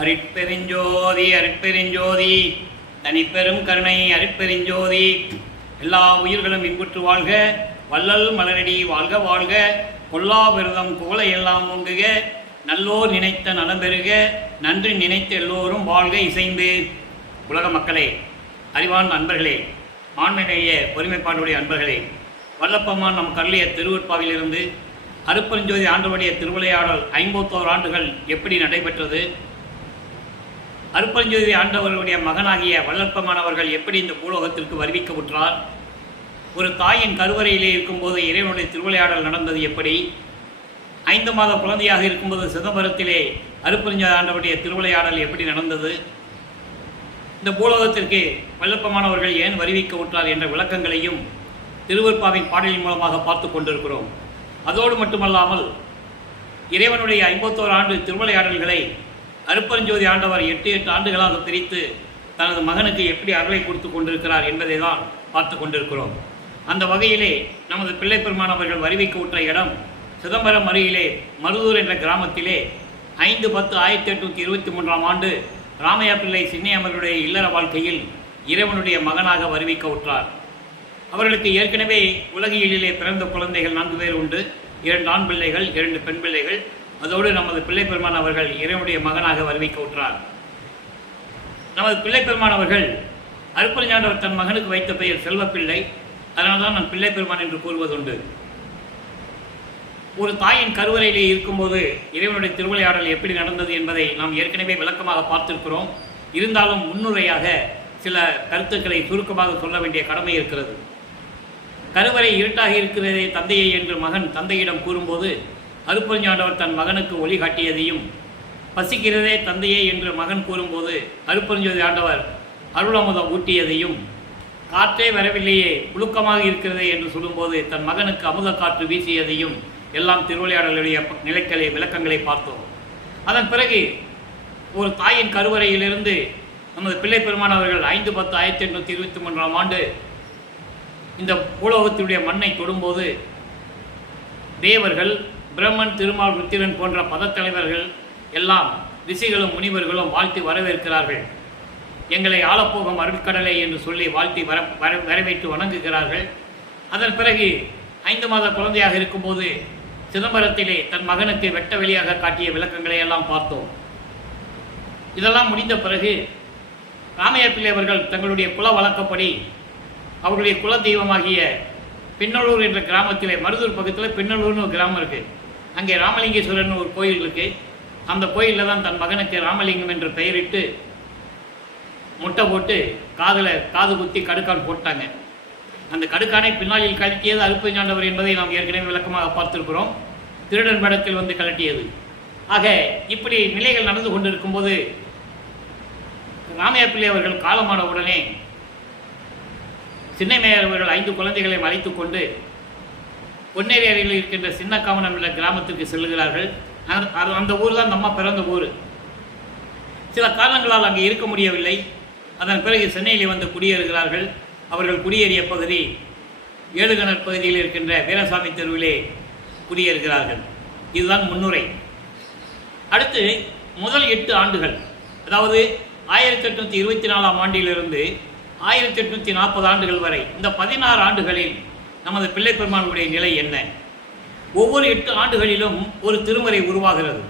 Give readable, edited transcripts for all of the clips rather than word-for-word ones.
அருட்பெருஞ்சோதி அருட்பெருஞ்சோதி தனிப்பெரும் கருணை அருட்பெருஞ்சோதி. எல்லா உயிர்களும் இன்புற்று வாழ்க, வள்ளல் மலரடி வாழ்க வாழ்க, கொல்லா விரதம் குவளை எல்லாம் ஓங்குக, நல்லோர் நினைத்த நலம் பெறுக, நன்றி நினைத்த எல்லோரும் வாழ்க இசைந்து. உலக மக்களே, அறிவான் அன்பர்களே, ஆண்மைய ஒருமைப்பாடுடைய அன்பர்களே, வல்லப்பம்மான் நம் கருளிய திருவற்பாவிலிருந்து அருட்பெருஞ்சோதி ஆண்டவருடைய திருவிளையாடல் 51 ஆண்டுகள் எப்படி நடைபெற்றது, அருட்பெருஞ்சோதி ஆண்டவர்களுடைய மகனாகிய வல்லற்பமான் அவர்கள் எப்படி இந்த பூலோகத்திற்கு வருவிக்கப்பட்டார், ஒரு தாயின் கருவறையிலே இருக்கும்போது இறைவனுடைய திருவிளையாடல் நடந்தது எப்படி, 5 மாத குழந்தையாக இருக்கும்போது சிதம்பரத்திலே அருட்பெருஞ்சோதி ஆண்டவருடைய திருவிளையாடல் எப்படி நடந்தது, இந்த பூலோகத்திற்கு வல்லற்பமானவர்கள் ஏன் வருவிக்கப்பட்டார் என்ற விளக்கங்களையும் திருவற்பாவின் பாடலின் மூலமாக பார்த்து கொண்டிருக்கிறோம். அதோடு மட்டுமல்லாமல் இறைவனுடைய 51 ஆண்டு திருவிளையாடல்களை அருட்பெருஞ்சோதி ஆண்டவர் 8 ஆண்டுகளாக பிரித்து தனது மகனுக்கு எப்படி அருளை கொடுத்து கொண்டிருக்கிறார் என்பதை தான் பார்த்து கொண்டிருக்கிறோம். அந்த வகையிலே நமது பிள்ளை பெருமானவர்கள் வருவிக்க விட்ட இடம் சிதம்பரம் அருகிலே மருதூர் என்ற கிராமத்திலே 5/10/1823 ஆண்டு ராமையா பிள்ளை சின்னையமருடைய இல்லற வாழ்க்கையில் இறைவனுடைய மகனாக வருவிக்க விட்டார். அவர்களுக்கு ஏற்கனவே உலகியலிலே பிறந்த குழந்தைகள் 4 பேர் உண்டு, 2 ஆண் பிள்ளைகள், 2 பெண் பிள்ளைகள். அதோடு நமது பிள்ளை பெருமான் அவர்கள் இறைவனுடைய மகனாக வருவிக்க விட்டார். நமது பிள்ளை பெருமான் அவர்கள் அருட்பெருஞ்சாண்டவர் தன் மகனுக்கு வைத்த பெயர் செல்வப்பிள்ளை. அதனால் தான் நான் பிள்ளை பெருமான் என்று கூறுவதுண்டு. ஒரு தாயின் கருவறையிலே இருக்கும்போது இறைவனுடைய திருவிளையாடல் எப்படி நடந்தது என்பதை நாம் ஏற்கனவே விளக்கமாக பார்த்திருக்கிறோம். இருந்தாலும் முன்னுரையாக சில கருத்துக்களை சுருக்கமாக சொல்ல வேண்டிய கடமை இருக்கிறது. கருவறை இருட்டாக இருக்கிறதே தந்தையை என்று மகன் தந்தையிடம் கூறும்போது அருட்பெருஞ்சாண்டவர் தன் மகனுக்கு ஒளி காட்டியதையும், பசிக்கிறதே தந்தையே என்று மகன் கூறும்போது அருட்பெருஞ்சோதி ஆண்டவர் அருளமுதம் ஊட்டியதையும், காற்றே வரவில்லையே புழுக்கமாக இருக்கிறதே என்று சொல்லும்போது தன் மகனுக்கு அமுத காற்று வீசியதையும் எல்லாம் திருவிளையாடலுடைய நிலைக்களை விளக்கங்களை பார்த்தோம். அதன் பிறகு ஒரு தாயின் கருவறையிலிருந்து நமது பிள்ளை பெருமான் அவர்கள் 5/10/1823 ஆண்டு இந்த பூலோகத்தினுடைய மண்ணை தொடும்போது தேவர்கள், பிரம்மன், திருமால், ருத்திரன் போன்ற பதத்தலைவர்கள் எல்லாம் ரிஷிகளும் முனிவர்களும் வாழ்த்தி வரவேற்கிறார்கள். எங்களை ஆளப்போகும் அருட்கடலை என்று சொல்லி வாழ்த்தி வரவேற்று வணங்குகிறார்கள். அதன் பிறகு 5 மாத குழந்தையாக இருக்கும்போது சிதம்பரத்திலே தன் மகனுக்கு வெட்ட வெளியாக காட்டிய விளக்கங்களை எல்லாம் பார்த்தோம். இதெல்லாம் முடிந்த பிறகு ராமையா பிள்ளை அவர்கள் தங்களுடைய குல வழக்கப்படி அவர்களுடைய குல தெய்வமாகிய பின்னலூர் என்ற கிராமத்திலே, மருதூர் பக்கத்தில் பின்னலூர்னு ஒரு கிராமம் இருக்குது, அங்கே ராமலிங்கேஸ்வரர்னு ஒரு கோயில் இருக்குது. அந்த கோயிலில் தான் தன் மகனுக்கு ராமலிங்கம் என்று பெயரிட்டு முட்டை போட்டு காது குத்தி கடுக்கான் போட்டாங்க. அந்த கடுக்கானை பின்னாளில் கழட்டியது அருட்பெருஞ்சாண்டவர் என்பதை நாம் ஏற்கனவே விளக்கமாக பார்த்திருக்கிறோம். திருடன் படத்தில் வந்து கழட்டியது. ஆக இப்படி நிலைகள் நடந்து கொண்டிருக்கும்போது ராமையா பிள்ளை அவர்கள் காலமான உடனே சின்னைமையார் அவர்கள் 5 குழந்தைகளை அழைத்து கொண்டு பொன்னேரி அருகில் இருக்கின்ற சின்னக்காமனம் என்ற கிராமத்திற்கு செல்கிறார்கள். அந்த ஊர் தான் நம்ம பிறந்த ஊர். சில காரணங்களால் அங்கே இருக்க முடியவில்லை. அதன் பிறகு சென்னையிலே வந்து குடியேறுகிறார்கள். அவர்கள் குடியேறிய பகுதி ஏழுகணர் பகுதியில் இருக்கின்ற வீரசாமி தெருவிலே குடியேறுகிறார்கள். இதுதான் முன்னுரை. அடுத்து முதல் 8 ஆண்டுகள், அதாவது 1824 ஆண்டிலிருந்து 1840 ஆண்டுகள் வரை, இந்த 16 ஆண்டுகளில் நமது பிள்ளை பெருமானுடைய நிலை என்ன? ஒவ்வொரு 8 ஆண்டுகளிலும் ஒரு திருமுறை உருவாகிறது.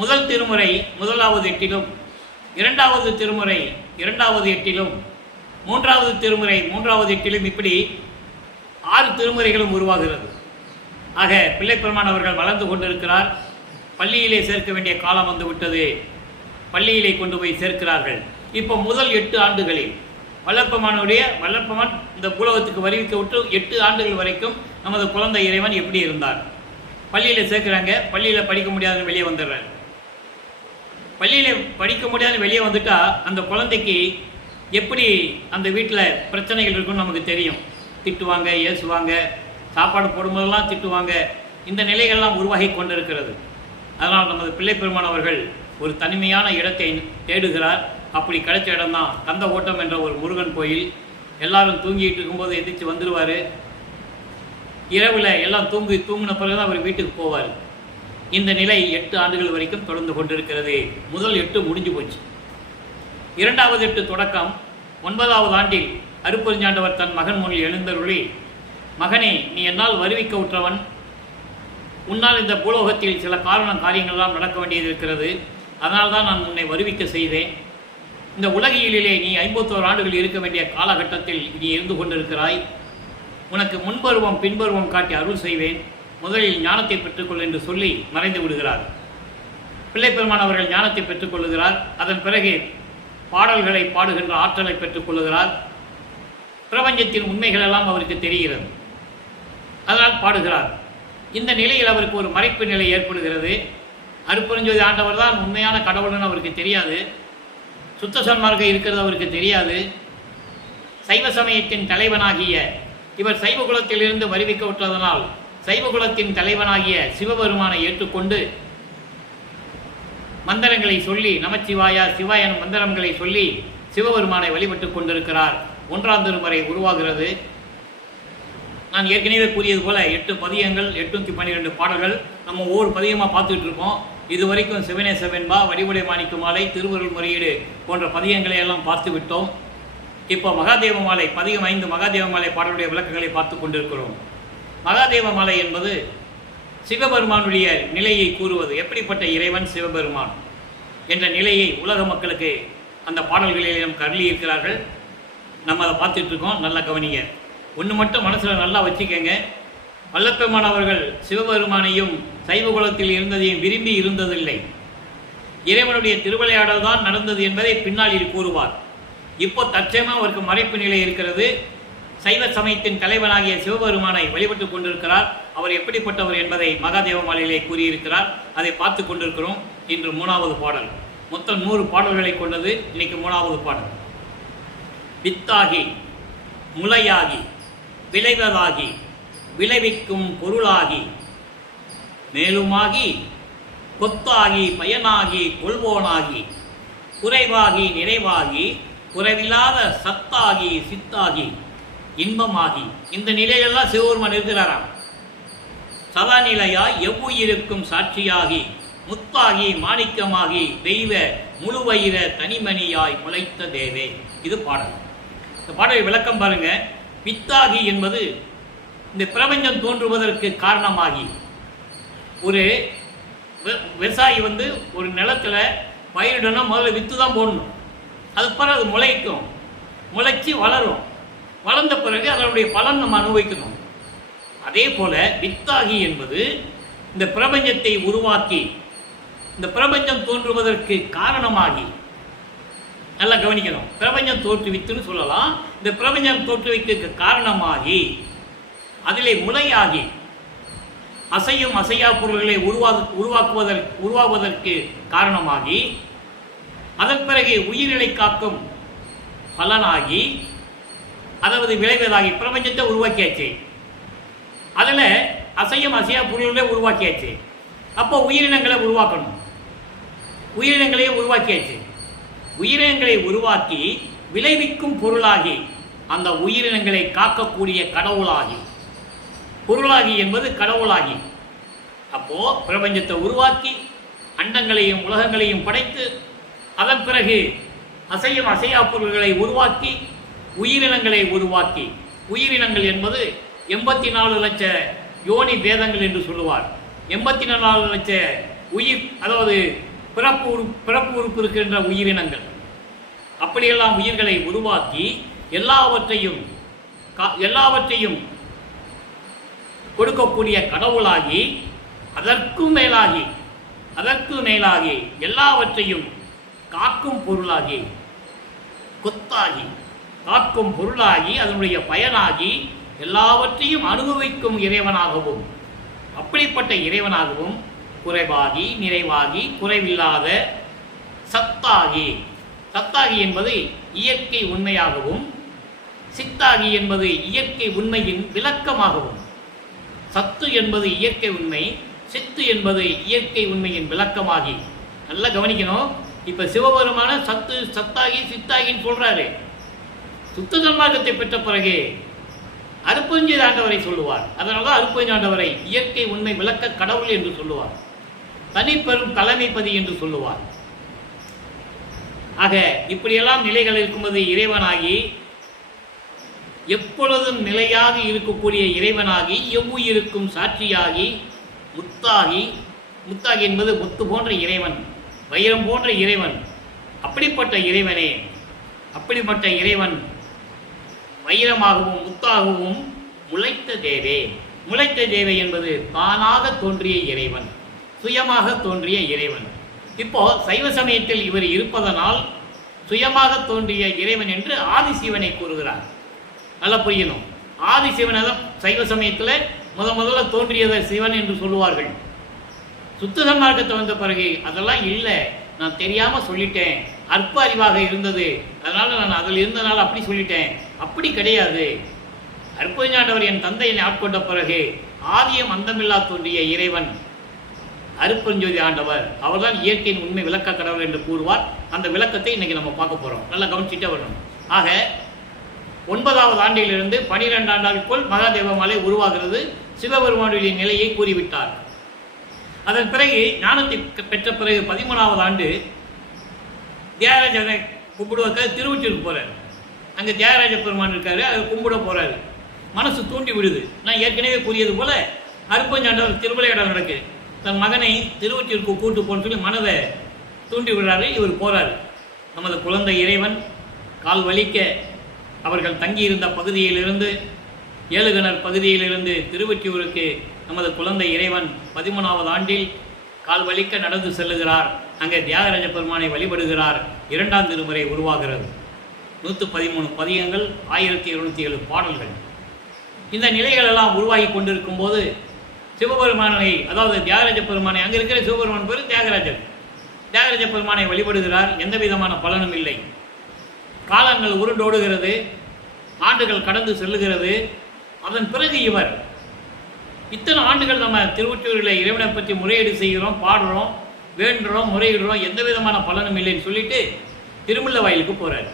முதல் திருமுறை 1வது 8லும், 2வது திருமுறை 2வது 8லும், 3வது திருமுறை 3வது 8லும், இப்படி 6 திருமுறைகளும் உருவாகிறது. ஆக பிள்ளை பெருமான் அவர்கள் வளர்ந்து கொண்டிருக்கிறார். பள்ளியிலே சேர்க்க வேண்டிய காலம் வந்து விட்டது. பள்ளியிலே கொண்டு போய் சேர்க்கிறார்கள். இப்போ முதல் 8 ஆண்டுகளில் வல்லற்பமான் இந்த பூலோகத்துக்கு வருவிக்க விட்டு 8 ஆண்டுகள் வரைக்கும் நமது குழந்தை இறைவன் எப்படி இருந்தார்? பள்ளியில் சேர்க்குறாங்க. பள்ளியில் படிக்க முடியாதுன்னு வெளியே வந்துடுறாரு. பள்ளியில் படிக்க முடியாதுன்னு வெளியே வந்துட்டா அந்த குழந்தைக்கு எப்படி அந்த வீட்டில் பிரச்சனைகள் இருக்குன்னு நமக்கு தெரியும். திட்டுவாங்க, ஏசுவாங்க, சாப்பாடு போடும்போதெல்லாம் திட்டுவாங்க. இந்த நிலைகள்லாம் உருவாகி கொண்டிருக்கிறது. அதனால் நமது பிள்ளை பெருமான் அவர்கள் ஒரு தனிமையான இடத்தை தேடுகிறார். அப்படி கிடைச்ச இடம்தான் கந்த ஓட்டம் என்ற ஒரு முருகன் கோயில். எல்லாரும் தூங்கிட்டு இருக்கும்போது எதிர்த்து வந்துடுவார். இரவில் எல்லாம் தூங்கின பிறகு தான் அவர் வீட்டுக்கு போவார். இந்த நிலை 8 ஆண்டுகள் வரைக்கும் தொடர்ந்து கொண்டிருக்கிறது. முதல் 8 முடிஞ்சு போச்சு. இரண்டாவது 8 தொடக்கம். 9வது ஆண்டில் அருட்பெருஞ்சாண்டவர் தன் மகன் முன்னில் எழுந்தருளி, மகனே, நீ என்னால் வருவிக்க உற்றவன். உன்னால் இந்த பூலோகத்தில் சில காரியங்கள்லாம் நடக்க வேண்டியது இருக்கிறது. அதனால்தான் நான் உன்னை வருவிக்க செய்தேன். இந்த உலகியலிலே நீ 51 ஆண்டுகள் இருக்க வேண்டிய காலகட்டத்தில் நீ இருந்து கொண்டிருக்கிறாய். உனக்கு முன்பருவம் பின்பருவம் காட்டி அருள் செய்வேன். முதலில் ஞானத்தை பெற்றுக்கொள் என்று சொல்லி மறைந்து விடுகிறார். பிள்ளைப்பெருமான் அவர்கள் ஞானத்தை பெற்றுக்கொள்ளுகிறார். அதன் பிறகு பாடல்களை பாடுகின்ற ஆற்றலை பெற்றுக்கொள்ளுகிறார். பிரபஞ்சத்தின் உண்மைகளெல்லாம் அவருக்கு தெரிகிறது. அதனால் பாடுகிறார். இந்த நிலையில் அவருக்கு ஒரு மறைப்பு நிலை ஏற்படுகிறது. அருட்பெருஞ்சோதி ஆண்டவர் தான் உண்மையான கடவுள்னு அவருக்கு தெரியாது. சுத்த சன்மார்க்கம் இருக்கிறது அவருக்கு தெரியாது. சைவ சமயத்தின் தலைவனாகிய இவர் சைவ குலத்திலிருந்து வருவிக்க விட்டதனால் சைவ குலத்தின் தலைவனாகிய சிவபெருமானை ஏற்றுக்கொண்டு மந்திரங்களை சொல்லி, நமச்சிவாயா சிவாய எனும் மந்திரங்களை சொல்லி சிவபெருமானை வழிபட்டு கொண்டிருக்கிறார். 1ஆம் திருமுறை உருவாகிறது. நான் ஏற்கனவே கூறியது போல 8 பதியங்கள், 812 பாடல்கள் நம்ம ஒவ்வொரு பதியமாக பார்த்துட்டு இருக்கோம். இதுவரைக்கும் சிவனே செவன்பா, வடிவுடை மாணிக்க மாலை, திருவருள் முறையீடு போன்ற பதியங்களை எல்லாம் பார்த்து விட்டோம். இப்போ மகாதேவ மாலை பதிகம் 5 மகாதேவ மாலை பாடலுடைய விளக்கங்களை பார்த்து கொண்டிருக்கிறோம். மகாதேவ மாலை என்பது சிவபெருமானுடைய நிலையை கூறுவது. எப்படிப்பட்ட இறைவன் சிவபெருமான் என்ற நிலையை உலக மக்களுக்கு அந்த பாடல்களில் நம் கருளி இருக்கிறார்கள். நம்ம அதை பார்த்துட்டு இருக்கோம். நல்லா கவனிங்க. ஒன்று மட்டும் மனசில் நல்லா வச்சுக்கோங்க. வல்லப்பெருமான் அவர்கள் சிவபெருமானையும் சைவ குலத்தில் இருந்ததையும் விரும்பி இருந்ததில்லை. இறைவனுடைய திருவிளையாடல் தான் நடந்தது என்பதை பின்னாளில் கூறுவார். இப்போ தற்சயமாக அவருக்கு மறைப்பு நிலை இருக்கிறது. சைவ சமயத்தின் தலைவனாகிய சிவபெருமானை வழிபட்டு கொண்டிருக்கிறார். அவர் எப்படிப்பட்டவர் என்பதை மகாதேவ மாலையிலே கூறியிருக்கிறார். அதை பார்த்து கொண்டிருக்கிறோம். இன்று 3வது பாடல். மொத்தம் 100 பாடல்களை கொண்டது. இன்னைக்கு 3வது பாடல். வித்தாகி, முளையாகி, விளைவதாகி, விளைவிக்கும் பொருளாகி, மேலுமாகி, கொத்தாகி, பயனாகி, கொள்வோனாகி, குறைவாகி, நிறைவாகி, குறைவில்லாத சத்தாகி, சித்தாகி, இன்பமாகி. இந்த நிலையெல்லாம் சிவபெருமான் இருக்கிறாராம். சதா நிலையாய் எவ்வுயிருக்கும் சாட்சியாகி, முத்தாகி, மாணிக்கமாகி, தெய்வ முழுவயிர தனிமணியாய் முளைத்த தேவே. இது பாடல். இந்த பாடலை விளக்கம் பாருங்க. வித்தாகி என்பது இந்த பிரபஞ்சம் தோன்றுவதற்கு காரணமாகி. ஒரு விவசாயி ஒரு நிலத்தில் பயிரிடணும்னா முதல்ல வித்து தான் போடணும். அதுக்கு பிறகு அது முளைக்கும், முளைச்சி வளரும். வளர்ந்த பிறகு அதனுடைய பலன் நம்ம அனுபவிக்கணும். அதே போல வித்தாகி என்பது இந்த பிரபஞ்சத்தை உருவாக்கி இந்த பிரபஞ்சம் தோன்றுவதற்கு காரணமாகி. நல்லா கவனிக்கணும். பிரபஞ்சம் தோற்றுவித்துன்னு சொல்லலாம். இந்த பிரபஞ்சம் தோற்றுவிக்க காரணமாகி அதிலே முளையாகி அசையும் அசையா பொருள்களை உருவாக்குவதற்கு காரணமாகி அதன் பிறகு உயிரினை காக்கும் பலனாகி, அதாவது விளைவதாகி பிரபஞ்சத்தை உருவாக்கியாச்சு. அதில் அசையும் அசையா பொருள்களை உருவாக்கியாச்சு. அப்போ உயிரினங்களை உருவாக்கணும். உயிரினங்களையும் உருவாக்கியாச்சு. உயிரினங்களை உருவாக்கி விளைவிக்கும் பொருளாகி, அந்த உயிரினங்களை காக்கக்கூடிய கடவுளாகி. பொருளாகி என்பது கடவுளாகி. அப்போ பிரபஞ்சத்தை உருவாக்கி அண்டங்களையும் உலகங்களையும் படைத்து அதன் பிறகு அசையும் அசையா பொருள்களை உருவாக்கி உயிரினங்களை உருவாக்கி. உயிரினங்கள் என்பது 84 லட்ச யோனி வேதங்கள் என்று சொல்லுவார். 84 லட்ச உயிர், அதாவது பிறப்பு உறுப்பு இருக்கின்ற உயிரினங்கள். அப்படியெல்லாம் உயிர்களை உருவாக்கி எல்லாவற்றையும் கொடுக்கக்கூடிய கடவுளாகி, அதற்கு மேலாகி எல்லாவற்றையும் காக்கும் பொருளாகி, கொத்தாகி, காக்கும் பொருளாகி, அதனுடைய பயனாகி, எல்லாவற்றையும் அனுபவிக்கும் இறைவனாகவும், அப்படிப்பட்ட இறைவனாகவும் குறைவாகி, நிறைவாகி, குறைவில்லாத சத்தாகி. சத்தாகி என்பது இயற்கை உண்மையாகவும், சித்தாகி என்பது இயற்கை உண்மையின் விளக்கமாகவும். சத்து என்பது இயற்கை உண்மை, சித்து என்பது இயற்கை உண்மையின் விளக்கமாகி. நல்லா கவனிக்கணும். இப்போ சிவபெருமான சத்தாகி சித்தாகின்னு சொல்றாரு. சுத்த சன்மார்க்கத்தை பெற்ற பிறகு அருட்பெருஞ்சோதி ஆண்டவரை சொல்லுவார். அதனால தான் அருட்பெருஞ்சோதி ஆண்டவரை இயற்கை உண்மை விளக்க கடவுள் என்று சொல்லுவார். தனிப்பெரும் தலைமைப்பதி என்று சொல்லுவார். ஆக இப்படியெல்லாம் நிலைகள் இருக்கும்போது இறைவனாகி எப்பொழுதும் நிலையாக இருக்கக்கூடிய இறைவனாகி எவ்வுயிருக்கும் சாட்சியாகி முத்தாகி, முத்தாகி என்பது முத்து போன்ற இறைவன், வைரம் போன்ற இறைவன். அப்படிப்பட்ட இறைவனே, அப்படிப்பட்ட இறைவன் வைரமாகவும் முத்தாகவும் முளைத்த தேவே. முளைத்த தேவை என்பது தானாக தோன்றிய இறைவன், சுயமாக தோன்றிய இறைவன். இப்போ சைவ சமயத்தில் இவர் இருப்பதனால் சுயமாக தோன்றிய இறைவன் என்று ஆதிசிவனை கூறுகிறார். நல்லா புரியணும். ஆதிசிவனை தான் சைவ சமயத்தில் முதல்ல தோன்றியதை சிவன் என்று சொல்லுவார்கள். சுத்த சன்மார்க்கத்தை வந்த பிறகு அதெல்லாம் இல்லை, நான் தெரியாமல் சொல்லிட்டேன், அற்ப அறிவாக இருந்தது, அதனால் நான் அதில் இருந்தனால அப்படி சொல்லிட்டேன். அப்படி கிடையாது. அற்புதஞாண்டவர் என் தந்தையை ஆட்கொண்ட பிறகு ஆதியம் அந்தமில்லா தோன்றிய இறைவன் அருட்பெருஞ்சோதி ஆண்டவர், அவர்தான் இயற்கையின் உண்மை விளக்க கடவுள் என்று கூறுவார். அந்த விளக்கத்தை இன்னைக்கு நம்ம பார்க்க போகிறோம். நல்லா கவனிச்சுட்டே வரணும். ஆக 9வது ஆண்டிலிருந்து 12 ஆண்டுக்குள் மகாதேவ மலை உருவாகிறது. சிவபெருமானுடைய நிலையை கூறிவிட்டார். அதன் பிறகு ஞானத்தை பெற்ற பிறகு 13வது ஆண்டு தியாகராஜனை கும்பிடுவதற்காக திருவொற்றியூருக்கு போகிறார். அங்கே தியாகராஜ பெருமான் இருக்காரு, அதை கும்பிட போகிறாரு. மனசு தூண்டி விடுது. நான் ஏற்கனவே கூறியது போல அருட்பெருஞ்சாண்டவர் திருவிளையாடல் நடக்கு, தன் மகனை திருவொற்றியூருக்கு கூட்டு போன்னு சொல்லி மனதை தூண்டி விடுறாரு. இவர் போகிறாரு. நமது குழந்தை இறைவன் கால் வலிக்க அவர்கள் தங்கியிருந்த பகுதியிலிருந்து, ஏழுகிணர் பகுதியிலிருந்து திருவொற்றியூருக்கு நமது குழந்தை இறைவன் 13வது ஆண்டில் கால் வலிக்க நடந்து செல்லுகிறார். அங்கே தியாகராஜ பெருமானை வழிபடுகிறார். 2ஆம் திருமுறை உருவாகிறது. 113 பதிகங்கள், 1207 பாடல்கள். இந்த நிலைகள் எல்லாம் உருவாகி கொண்டிருக்கும் போது சிவபெருமானை, அதாவது தியாகராஜ பெருமானை, அங்கே இருக்கிற சிவபெருமான் பேர் தியாகராஜர், தியாகராஜ பெருமானை வழிபடுகிறார். எந்த விதமான பலனும் இல்லை. காலங்கள் உருண்டோடுகிறது, ஆண்டுகள் கடந்து செல்லுகிறது. அதன் பிறகு இவர் இத்தனை ஆண்டுகள் நம்ம திருவொற்றியூரில் இறைவனை பற்றி முறையீடு செய்கிறோம், பாடுறோம், வேண்டுறோம், முறையிடுறோம், எந்த விதமான பலனும் இல்லைன்னு சொல்லிட்டு திருமுல்ல வயலுக்கு போகிறார்.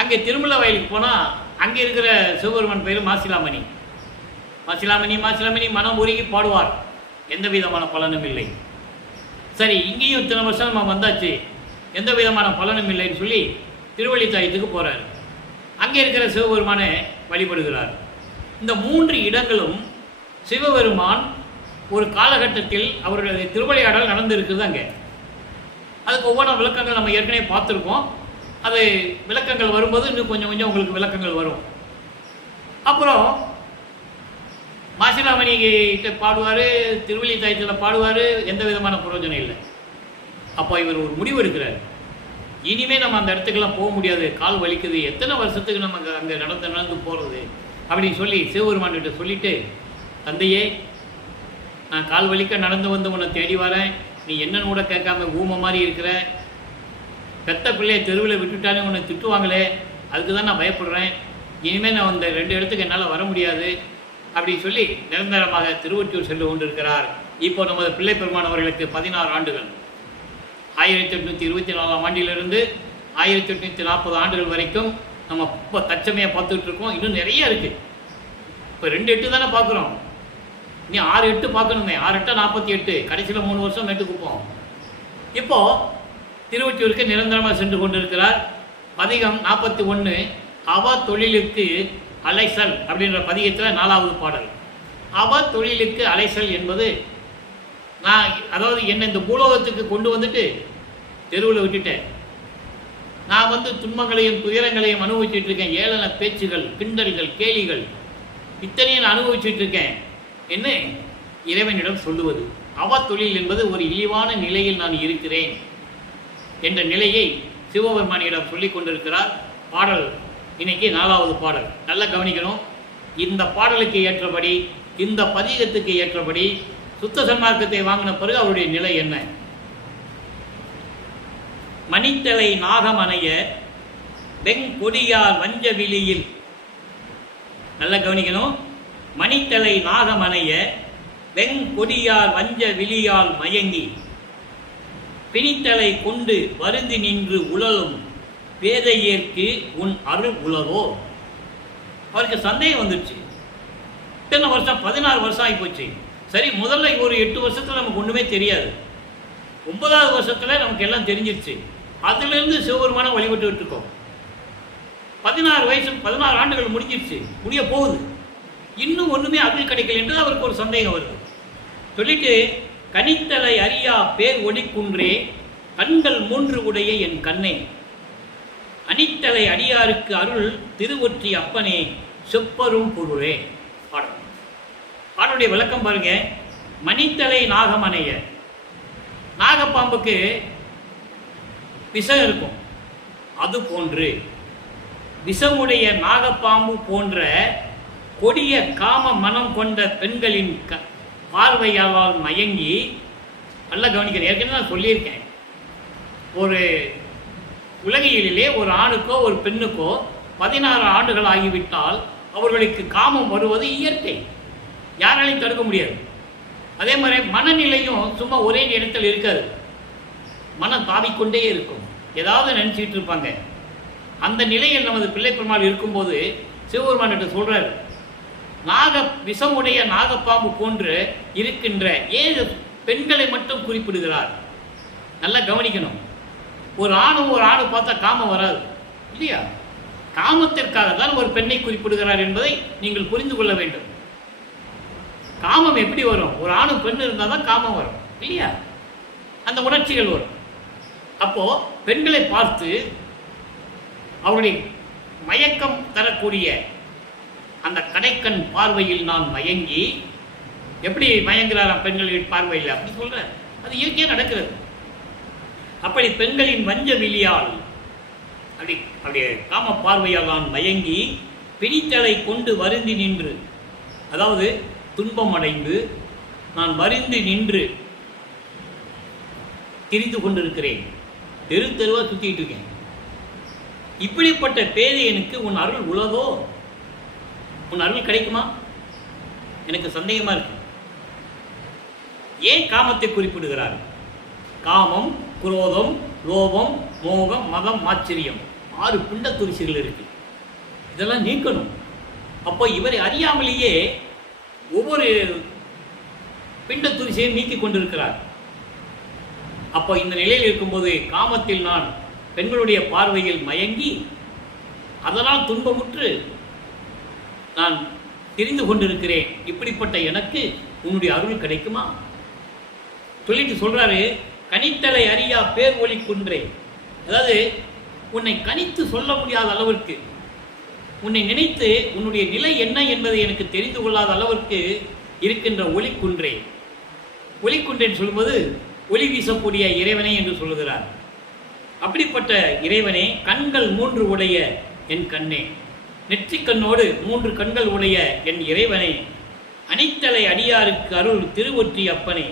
அங்கே திருமுல்ல வயலுக்கு போனால் அங்கே இருக்கிற சிவபெருமான் பேர் மாசிலாமணி. மாசிலாமணி மாசிலாமணி மனம் உருகி பாடுவார். எந்த விதமான பலனும் இல்லை. சரி, இங்கேயும் இத்தனை வருஷம் நம்ம வந்தாச்சு, எந்த விதமான பலனும் இல்லைன்னு சொல்லி திருவள்ளித்தாயத்துக்கு போகிறார். அங்கே இருக்கிற சிவபெருமானை வழிபடுகிறார். இந்த 3 இடங்களும் சிவபெருமான் ஒரு காலகட்டத்தில் அவருடைய திருவிளையாடல் நடந்திருக்குது. அங்கே அதுக்கு ஒவ்வொரு விளக்கங்கள் நம்ம ஏற்கனவே பார்த்துருக்கோம். அது விளக்கங்கள் வரும்போது இன்னும் கொஞ்சம் கொஞ்சம் உங்களுக்கு விளக்கங்கள் வரும். அப்புறம் மாசிலாமணி கிட்ட பாடுவார், திருவள்ளித்தாயத்தில் பாடுவார், எந்த விதமான பிரயோஜனம் இல்லை. அப்போ இவர் ஒரு முடிவு எடுக்கிறார். இனிமேல் நம்ம அந்த இடத்துக்கெல்லாம் போக முடியாது, கால் வலிக்குது, எத்தனை வருஷத்துக்கு நம்ம அங்கே நடந்து போகிறது அப்படின்னு சொல்லி சிவபெருமான்கிட்ட சொல்லிவிட்டு, தந்தையே, நான் கால் வலிக்க நடந்து வந்து உன்னை தேடி வரேன், நீ என்னன்னு கூட கேட்காம ஊமை மாதிரி இருக்கிற, பெத்த பிள்ளையை தெருவில் விட்டுட்டானே உன்னை திட்டுவாங்களே, அதுக்கு தான் நான் பயப்படுறேன், இனிமேல் நான் அந்த 2 இடத்துக்கு என்னால் வர முடியாது அப்படின்னு சொல்லி நிரந்தரமாக திருவொற்றியூர் சென்று கொண்டிருக்கிறார். இப்போ நமது பிள்ளை பெருமான் அவர்களுக்கு 16 ஆண்டுகள். 1824ஆம் ஆண்டிலிருந்து 1840 ஆண்டுகள் வரைக்கும் நம்ம இப்போ தற்சமையாக பார்த்துக்கிட்டு இருக்கோம். இன்னும் நிறைய இருக்குது. இப்போ 2 8 தானே பார்க்குறோம், இனி 6 8 பார்க்கணுமே. 6 8 48, கடைசியில் 3 வருஷம் மேட்டுக்குப்போம். இப்போது திருவொற்றியூருக்கு நிரந்தரமாக சென்று கொண்டிருக்கிறார். பதிகம் 41 அவ தொழிலுக்கு அலைசல் அப்படின்ற பதிகத்தில் 4வது பாடல். அவ தொழிலுக்கு அலைசல் என்பது, நான் அதாவது என்னை இந்த பூலோகத்துக்கு கொண்டு வந்துட்டு தெருவில் விட்டுட்டேன், நான் வந்து துன்பங்களையும் துயரங்களையும் அனுபவிச்சுட்டு இருக்கேன், ஏளன பேச்சுகள், கிண்டல்கள், கேலிகள், இத்தனையும் நான் அனுபவிச்சுட்டு இருக்கேன் என்ன இறைவனிடம் சொல்லுவது. அவ தொழில் என்பது ஒரு இழிவான நிலையில் நான் இருக்கிறேன் என்ற நிலையை சிவபெருமானியிடம் சொல்லி கொண்டிருக்கிறார். பாடல் இன்னைக்கு 4வது பாடல். நல்லா கவனிக்கணும். இந்த பாடலுக்கு ஏற்றபடி, இந்த பதிகத்துக்கு ஏற்றபடி சுத்த சன்மார்க்கத்தை வாங்கின பிறகு அவருடைய நிலை என்ன? மணித்தலை நாகமனைய வெங்கொடியார் வஞ்ச விழியில், நல்லா கவனிக்கணும். மணித்தலை நாகமனைய வெங்கொடியார் வஞ்ச விழியால் மயங்கி பிணித்தலை கொண்டு வருந்தி நின்று உழலும் பேதையேற்கு உன் அருள் உலகோ. அவருக்கு சந்தேகம் வந்துடுச்சு. இத்தனை வருஷம் 16 வருஷம் ஆகி போச்சு. சரி, முதல்ல ஒரு 8 வருஷத்தில் நமக்கு ஒன்றுமே தெரியாது. 9வது வருஷத்தில் நமக்கு எல்லாம் தெரிஞ்சிருச்சு. அதிலிருந்து சிவபெருமானை வழிபட்டுக்கிட்டு இருக்கோம். 16 ஆண்டுகள் முடிஞ்சிருச்சு, முடிய போகுது. இன்னும் ஒன்றுமே அருள் கிடைக்கல என்று அவருக்கு ஒரு சந்தேகம் வருது. சொல்லிட்டு, கனித்தலை அறியா பேர் ஒளிக்குன்றே கண்கள் 3 உடைய என் கண்ணே அனித்தலை அடியாருக்கு அருள் திருவொற்றி அப்பனே செப்பரும் பொருளே. பாடலுடைய விளக்கம் பாருங்க. மணித்தலை நாகமனைய, நாகப்பாம்புக்கு விஷம் இருக்கும், அது போன்று விஷமுடைய நாகப்பாம்பு போன்ற கொடிய காம மனம் கொண்ட பெண்களின் பார்வையால் மயங்கி, நல்லா கவனிக்கிறேன், ஏற்கனவே நான் சொல்லியிருக்கேன், ஒரு உலகியலிலே ஒரு ஆணுக்கோ ஒரு பெண்ணுக்கோ 16 ஆண்டுகள் ஆகிவிட்டால் அவர்களுக்கு காமம் வருவது இயற்கை, யாராலையும் தடுக்க முடியாது. அதே மாதிரி மனநிலையும் சும்மா ஒரே இடத்தில் இருக்காது, மனம் தாவிக்கொண்டே இருக்கும், ஏதாவது நினச்சிக்கிட்டு இருப்பாங்க. அந்த நிலையில் நமது பிள்ளை பெருமாள் இருக்கும்போது சிவபெருமான் என்று சொல்றார், விஷமுடைய நாகப்பாம்பு போன்று இருக்கின்ற ஏன் பெண்களை மட்டும் குறிப்பிடுகிறார். நல்லா கவனிக்கணும். ஒரு ஆணு பார்த்தா காமம் வராது இல்லையா? காமத்திற்காக தான் ஒரு பெண்ணை குறிப்பிடுகிறார் என்பதை நீங்கள் புரிந்து கொள்ள வேண்டும். காமம் எப்படி வரும்? ஒரு ஆணும் பெண்ணு இருந்தால் தான் காமம் வரும் இல்லையா? அந்த உணர்ச்சிகள் வரும். அப்போ பெண்களை பார்த்து அவருடைய மயக்கம் தரக்கூடிய அந்த கடைக்கண் பார்வையில் நான் மயங்கி, எப்படி மயங்குறாராம் பெண்களின் பார்வையில் அப்படி சொல்ற, அது இயற்கையாக நடக்கிறது. அப்படி பெண்களின் வஞ்ச விழியால் அப்படியே காம பார்வையால் நான் மயங்கி பிணித்தலை கொண்டு வருந்தி நின்று, அதாவது துன்பம் அடைந்து நான் வருந்தி நின்று திரிந்து கொண்டிருக்கிறேன், தெருவா சுத்திட்டு இருக்கேன். இப்படிப்பட்ட பேதையனுக்கு உன் அருள் உலகோ? உன் அருள் கிடைக்குமா? எனக்கு சந்தேகமா இருக்கு. ஏன் காமத்தை குறிப்பிடுகிறார்? காமம், குரோதம், லோபம், மோகம், மதம், ஆச்சரியம் 6 பிண்ட துரிசிகள் இருக்கு. இதெல்லாம் நீக்கணும். அப்போ இவரை அறியாமலேயே ஒவ்வொரு பிண்ட துரிசையும் நீக்கி கொண்டிருக்கிறார். அப்போ இந்த நிலையில் இருக்கும்போது காமத்தில் நான் பெண்களுடைய பார்வையில் மயங்கி அதனால் துன்பமுற்று நான் தெரிந்து கொண்டிருக்கிறேன். இப்படிப்பட்ட எனக்கு உன்னுடைய அருள் கிடைக்குமா? சொல்லிட்டு சொல்றாரு, கனித்தலை அறியா பேர் ஒளி குன்றே. அதாவது உன்னை கணித்து சொல்ல முடியாத அளவிற்கு, உன்னை நினைத்து உன்னுடைய நிலை என்ன என்பதை எனக்கு தெரிந்து கொள்ளாத அளவிற்கு இருக்கின்ற ஒளி குன்றே. ஒளி குன்றேன்னு சொல்லும்போது ஒளி வீசக்கூடிய இறைவனை என்று சொல்லுகிறார். அப்படிப்பட்ட இறைவனே, கண்கள் 3 உடைய என் கண்ணே, நெற்றிக்கண்ணோடு 3 கண்கள் உடைய என் இறைவனை, அனித்தலை அடியாருக்கு அருள் திருவொற்றி அப்பனே.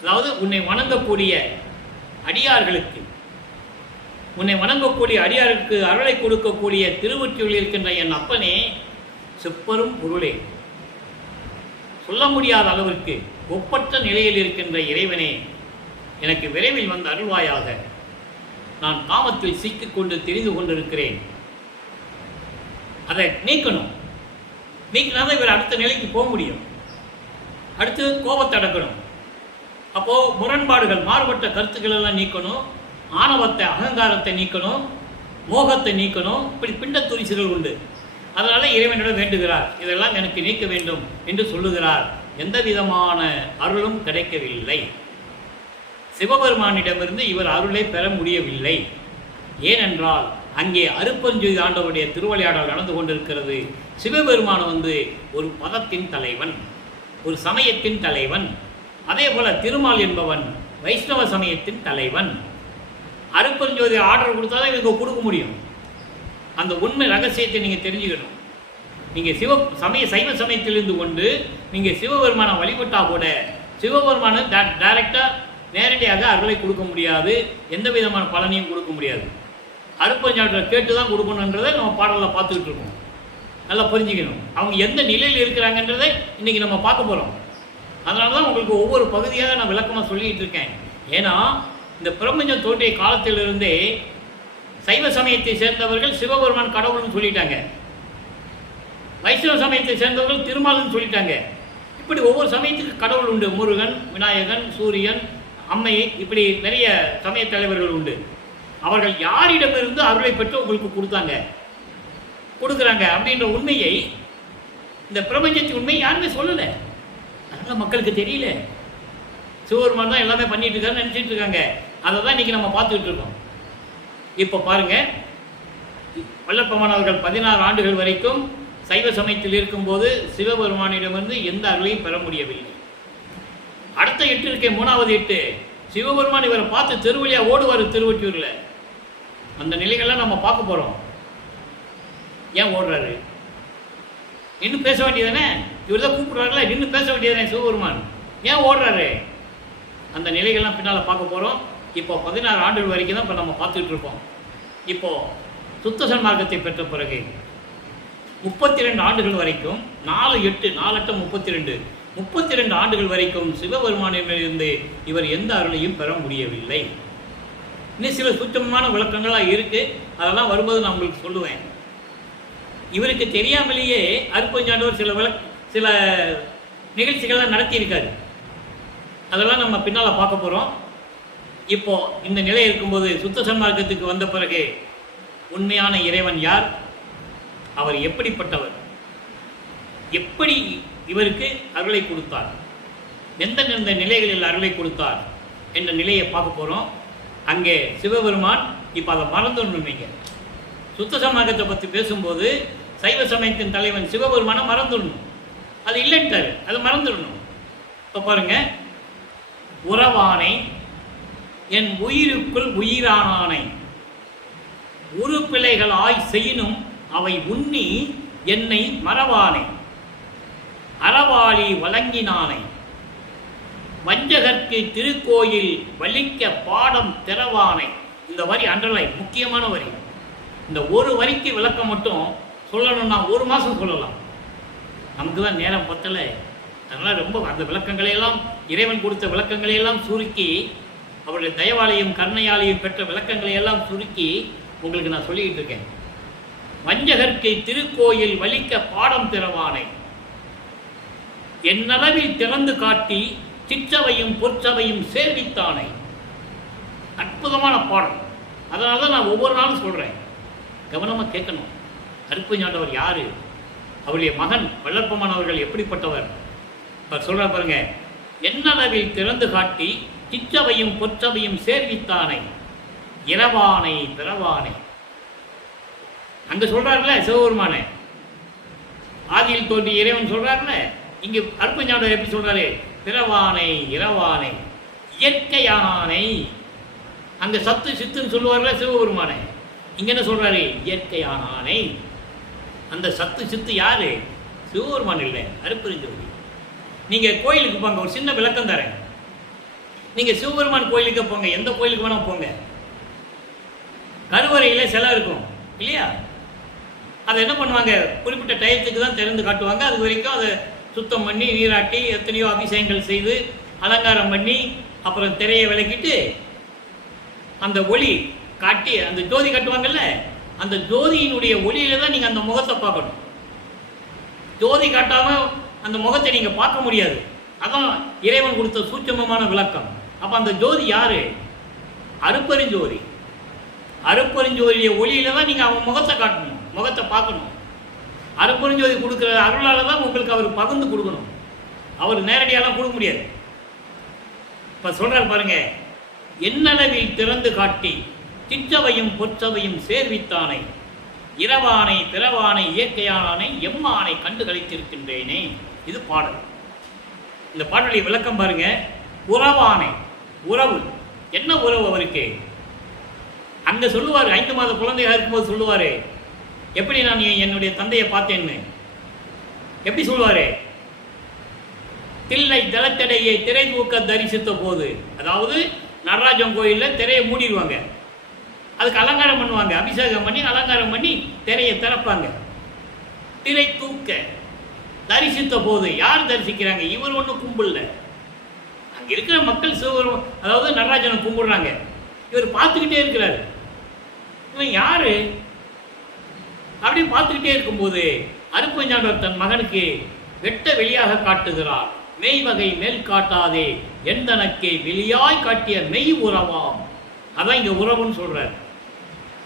அதாவது உன்னை வணங்கக்கூடிய அடியார்களுக்கு, உன்னை வணங்கக்கூடிய அடியாருக்கு அருளை கொடுக்கக்கூடிய திருவொற்றியில் இருக்கின்ற என் அப்பனே, செப்பரும் பொருளே, சொல்ல முடியாத அளவிற்கு ஒப்பற்ற நிலையில் இருக்கின்ற இறைவனே, எனக்கு விரைவில் வந்து அருள்வாயாக. நான் காமத்தில் சிக்கிக்கொண்டு தெரிந்து கொண்டிருக்கிறேன். அதை நீக்கணும். நீக்கினாதான் இவர் அடுத்த நிலைக்கு போக முடியும். அடுத்து கோபத்தை அடக்கணும். அப்போ முரண்பாடுகள், மாறுபட்ட கருத்துக்கள் எல்லாம் நீக்கணும். ஆணவத்தை, அகங்காரத்தை நீக்கணும், மோகத்தை நீக்கணும். இப்படி பிண்ட துரிசுகள் உண்டு. அதனால இறைவனிடம் வேண்டுகிறார், இதெல்லாம் எனக்கு நீக்க வேண்டும் என்று சொல்லுகிறார். எந்த விதமான அருளும் கிடைக்கவில்லை. சிவபெருமானிடமிருந்து இவர் அருளை பெற முடியவில்லை. ஏனென்றால் அங்கே அருப்பஞ்செய்தி ஆண்டவருடைய திருவிளையாடல் நடந்து கொண்டிருக்கிறது. சிவபெருமான் ஒரு மதத்தின் தலைவன், ஒரு சமயத்தின் தலைவன். அதே போல திருமால் என்பவன் வைஷ்ணவ சமயத்தின் தலைவன். அருப்பஞ்சோதி ஆர்டர் கொடுத்தாதான் இவங்க கொடுக்க முடியும். அந்த உண்மை ரகசியத்தை நீங்கள் தெரிஞ்சுக்கணும். நீங்கள் சைவ சமயத்திலிருந்து கொண்டு நீங்கள் சிவபெருமானை வழிபட்டா கூட சிவபெருமானை டைரக்டாக நேரடியாக அருளை கொடுக்க முடியாது, எந்த விதமான பலனையும் கொடுக்க முடியாது. அருப்பஞ்சாட்டை கேட்டு தான் கொடுக்கணுன்றதை நம்ம பாடலில் பார்த்துக்கிட்டு இருக்கோம். நல்லா புரிஞ்சுக்கணும். அவங்க எந்த நிலையில் இருக்கிறாங்கன்றதை இன்றைக்கி நம்ம பார்க்க போகிறோம். அதனால தான் உங்களுக்கு ஒவ்வொரு பகுதியாக நான் விளக்கமாக சொல்லிகிட்டு இருக்கேன். ஏன்னா இந்த பிரபஞ்சம் தோன்றிய காலத்திலிருந்தே சைவ சமயத்தை சேர்ந்தவர்கள் சிவபெருமான் கடவுள்னு சொல்லிட்டாங்க, வைஷ்ணவ சமயத்தை சேர்ந்தவர்கள் திருமால்னு சொல்லிட்டாங்க. இப்படி ஒவ்வொரு சமயத்துக்கு கடவுள் உண்டு. முருகன், விநாயகன், சூரியன், அம்மை, இப்படி நிறைய சமய தலைவர்கள் உண்டு. அவர்கள் யாரிடமிருந்து அருளை பெற்று உங்களுக்கு கொடுக்குறாங்க அப்படின்ற உண்மையை, இந்த பிரபஞ்சத்தின் உண்மை யாருமே சொல்லலை. அதனால மக்களுக்கு தெரியல. சிவபெருமான் தான் எல்லாமே பண்ணிட்டு இருக்காருன்னு நினச்சிட்டு இருக்காங்க. அதை தான் இன்னைக்கு நம்ம பார்த்துக்கிட்டு இருக்கோம். இப்போ பாருங்க, வல்லற்பெருமான் அவர்கள் 16 ஆண்டுகள் வரைக்கும் சைவ சமயத்தில் இருக்கும்போது சிவபெருமானிடமிருந்து எந்த அருளையும் பெற முடியவில்லை. அடுத்த 8 இருக்கே, 3வது 8, சிவபெருமான் இவரை பார்த்து திருவழியா ஓடுவார் திருவொற்றியூர்ல. அந்த நிலைகள்லாம் நம்ம பார்க்க போறோம். ஏன் ஓடுறாரு? இன்னும் பேச வேண்டியதானே? இவர் தான் கூப்பிடுறாருல, இன்னும் பேச வேண்டியதானே சிவபெருமான்? ஏன் ஓடுறாரு? அந்த நிலைகள்லாம் பின்னால் பார்க்க போகிறோம். இப்போ 16 ஆண்டுகள் வரைக்கும் தான் இப்போ நம்ம பார்த்துக்கிட்டு இருக்கோம். இப்போ சுத்த சன்மார்க்கத்தை பெற்ற பிறகு 32 ஆண்டுகள் வரைக்கும், 32 ஆண்டுகள் வரைக்கும் சிவபெருமானிடமிருந்து இவர் எந்த அருளையும் பெற முடியவில்லை. இன்னும் சில சுத்தமான விளக்கங்களாக இருக்குது. அதெல்லாம் வரும்போது நான் உங்களுக்கு சொல்லுவேன். இவருக்கு தெரியாமலேயே அருட்பெருஞ்சாண்டவர் சில நிகழ்ச்சிகள்லாம் நடத்தியிருக்காரு. அதெல்லாம் நம்ம பின்னால் பார்க்க போகிறோம். இப்போ இந்த நிலை இருக்கும்போது சுத்த சன்மார்க்கத்துக்கு வந்த பிறகு உண்மையான இறைவன் யார், அவர் எப்படிப்பட்டவர், எப்படி இவருக்கு அருளை கொடுத்தார், எந்தெந்த நிலைகளில் அருளை கொடுத்தார் என்ற நிலையை பார்க்க போகிறோம். அங்கே சிவபெருமான் இப்போ அதை மறந்துடணுமீங்க. சுத்த சன்மார்க்கத்தை பற்றி பேசும்போது சைவ சமயத்தின் தலைவன் சிவபெருமானை மறந்துடணும். அது இல்லைன்ட்டார், அதை மறந்துடணும். இப்போ பாருங்க, உறவானை என் உயிருக்குள் உயிரானானை உரு பிள்ளைகளாய் செய்யினும் அவை உண்ணி என்னை மறவானை அறவாளி வழங்கினானை வஞ்சகர்க்கு திருக்கோயில் வலிக்க பாடம் திறவானை. இந்த வரி அண்டர்லைன், முக்கியமான வரி. இந்த ஒரு வரிக்கு விளக்கம் மட்டும் சொல்லணும்னா 1 மாதம் சொல்லலாம். நமக்கு தான் நேரம் பத்தலை. அதனால் ரொம்ப அந்த விளக்கங்களையெல்லாம், இறைவன் கொடுத்த விளக்கங்களையெல்லாம் சுருக்கி, அவருடைய தயவாலையும் கருணையாலையும் பெற்ற விளக்கங்களையெல்லாம் சுருக்கி உங்களுக்கு நான் சொல்லிக்கிட்டு இருக்கேன். வஞ்சகர்க்கு திருக்கோயில் வலிக்க பாடம் திறவானை என்னளவில் திறந்து காட்டி சிற்றவையும் பொற்சவையும் சேர்வித்தானை. அற்புதமான பாடம். அதனால தான் நான் ஒவ்வொரு நாளும் சொல்கிறேன், கவனமாக கேட்கணும். அருட்பெருஞ்சாண்டவர் யார், அவருடைய மகன் வல்லற்பெருமான் அவர்கள் எப்படிப்பட்டவர் சொல்ற பாருங்க. என்னளவில் திறந்து காட்டி சிற்றவையும் பொற்றவையும் சேர்வித்தானை இரவானை பிறவானை. அங்க சொல்றாருல சிவபெருமானை, ஆதியில் தோன்றிய இறைவன் சொல்றாருல, இங்க அருட்பெருஞ்சாண்டவர் எப்படி சொல்றாரு? பிறவானை இரவானை இயற்கையானானை. அங்க சத்து சித்துன்னு சொல்லுவார்ல சிவபெருமானை, இங்க என்ன சொல்றாரு? இயற்கையானானை. அந்த சத்து சித்து யாரு? சிவபெருமான் இல்லை, அருட்பெருஞ்சோதி. நீங்கள் கோயிலுக்கு போங்க, ஒரு சின்ன விளக்கம் தரேன். நீங்கள் சிவபெருமான் கோயிலுக்கு போங்க, எந்த கோயிலுக்கு வேணால் போங்க, கருவறையில் சிலை இருக்கும் இல்லையா? அதை என்ன பண்ணுவாங்க? குறிப்பிட்ட டயத்துக்கு தான் திறந்து காட்டுவாங்க. அது வரைக்கும் அதை சுத்தம் பண்ணி நீராட்டி எத்தனையோ அபிஷேகங்கள் செய்து அலங்காரம் பண்ணி அப்புறம் திரையை விளக்கிட்டு அந்த ஒளி காட்டி அந்த ஜோதி காட்டுவாங்கல்ல, அந்த ஜோதியினுடைய ஒளியில தான் நீங்கள் அந்த முகத்தை பார்க்கணும். ஜோதி காட்டாமல் அந்த முகத்தை நீங்கள் பார்க்க முடியாது. அதான் இறைவன் கொடுத்த சூட்சமமான விளக்கம். அப்போ அந்த ஜோதி யாரு? அருட்பெருஞ்சோதி. அருட்பெருஞ்சோதிய ஒளியில தான் நீங்கள் அவன் முகத்தை காட்டணும், முகத்தை பார்க்கணும். அருட்பெருஞ்சோதி கொடுக்குற அருளால் தான் உங்களுக்கு அவர் பகிர்ந்து கொடுக்கணும். அவர் நேரடியாலாம் கொடுக்க முடியாது. இப்போ சொல்றாரு பாருங்க, என்னளவில் திறந்து காட்டி சிற்றவையும் பொற்றவையும் சேர்வித்தானை இரவானை பிறவானை இயற்கையானானை எம்மானை கண்டு கழித்திருக்கின்றேனே. இது பாடல். இந்த பாடலுடைய விளக்கம் பாருங்க. உறவானை, உறவு. என்ன உறவு அவருக்கு? அங்க சொல்லுவார், 5 மாத குழந்தையாக இருக்கும்போது சொல்லுவாரு, எப்படி நான் என்னுடைய தந்தையை பார்த்தேன்னு எப்படி சொல்லுவாரு? தில்லை தளத்தடையை திரை தூக்க தரிசித்த போது, அதாவது நடராஜன் கோயிலில் திரையை மூடிடுவாங்க, அதுக்கு அலங்காரம் பண்ணுவாங்க, அபிஷேகம் பண்ணி அலங்காரம் பண்ணி திரையை திறப்பாங்க. திரை தூக்க தரிசித்த போது யார் தரிசிக்கிறாங்க? இவர் ஒன்றும் கும்பிடல, அங்கே இருக்கிற மக்கள் சிவபெருமான் அதாவது நடராஜனை கும்பிடுறாங்க. இவர் பார்த்துக்கிட்டே இருக்கிறாரு. இவன் யாரு அப்படி பார்த்துக்கிட்டே இருக்கும்போது அருட்பெருஞ்சாண்டவர் தன் மகனுக்கு வெட்ட வெளியாக காட்டுகிறார். மெய் வகை மேல் காட்டாதே எந்தனக்கே வெளியாய் காட்டிய மெய் உறவாம். அதான் இங்க உறவுன்னு சொல்றார்.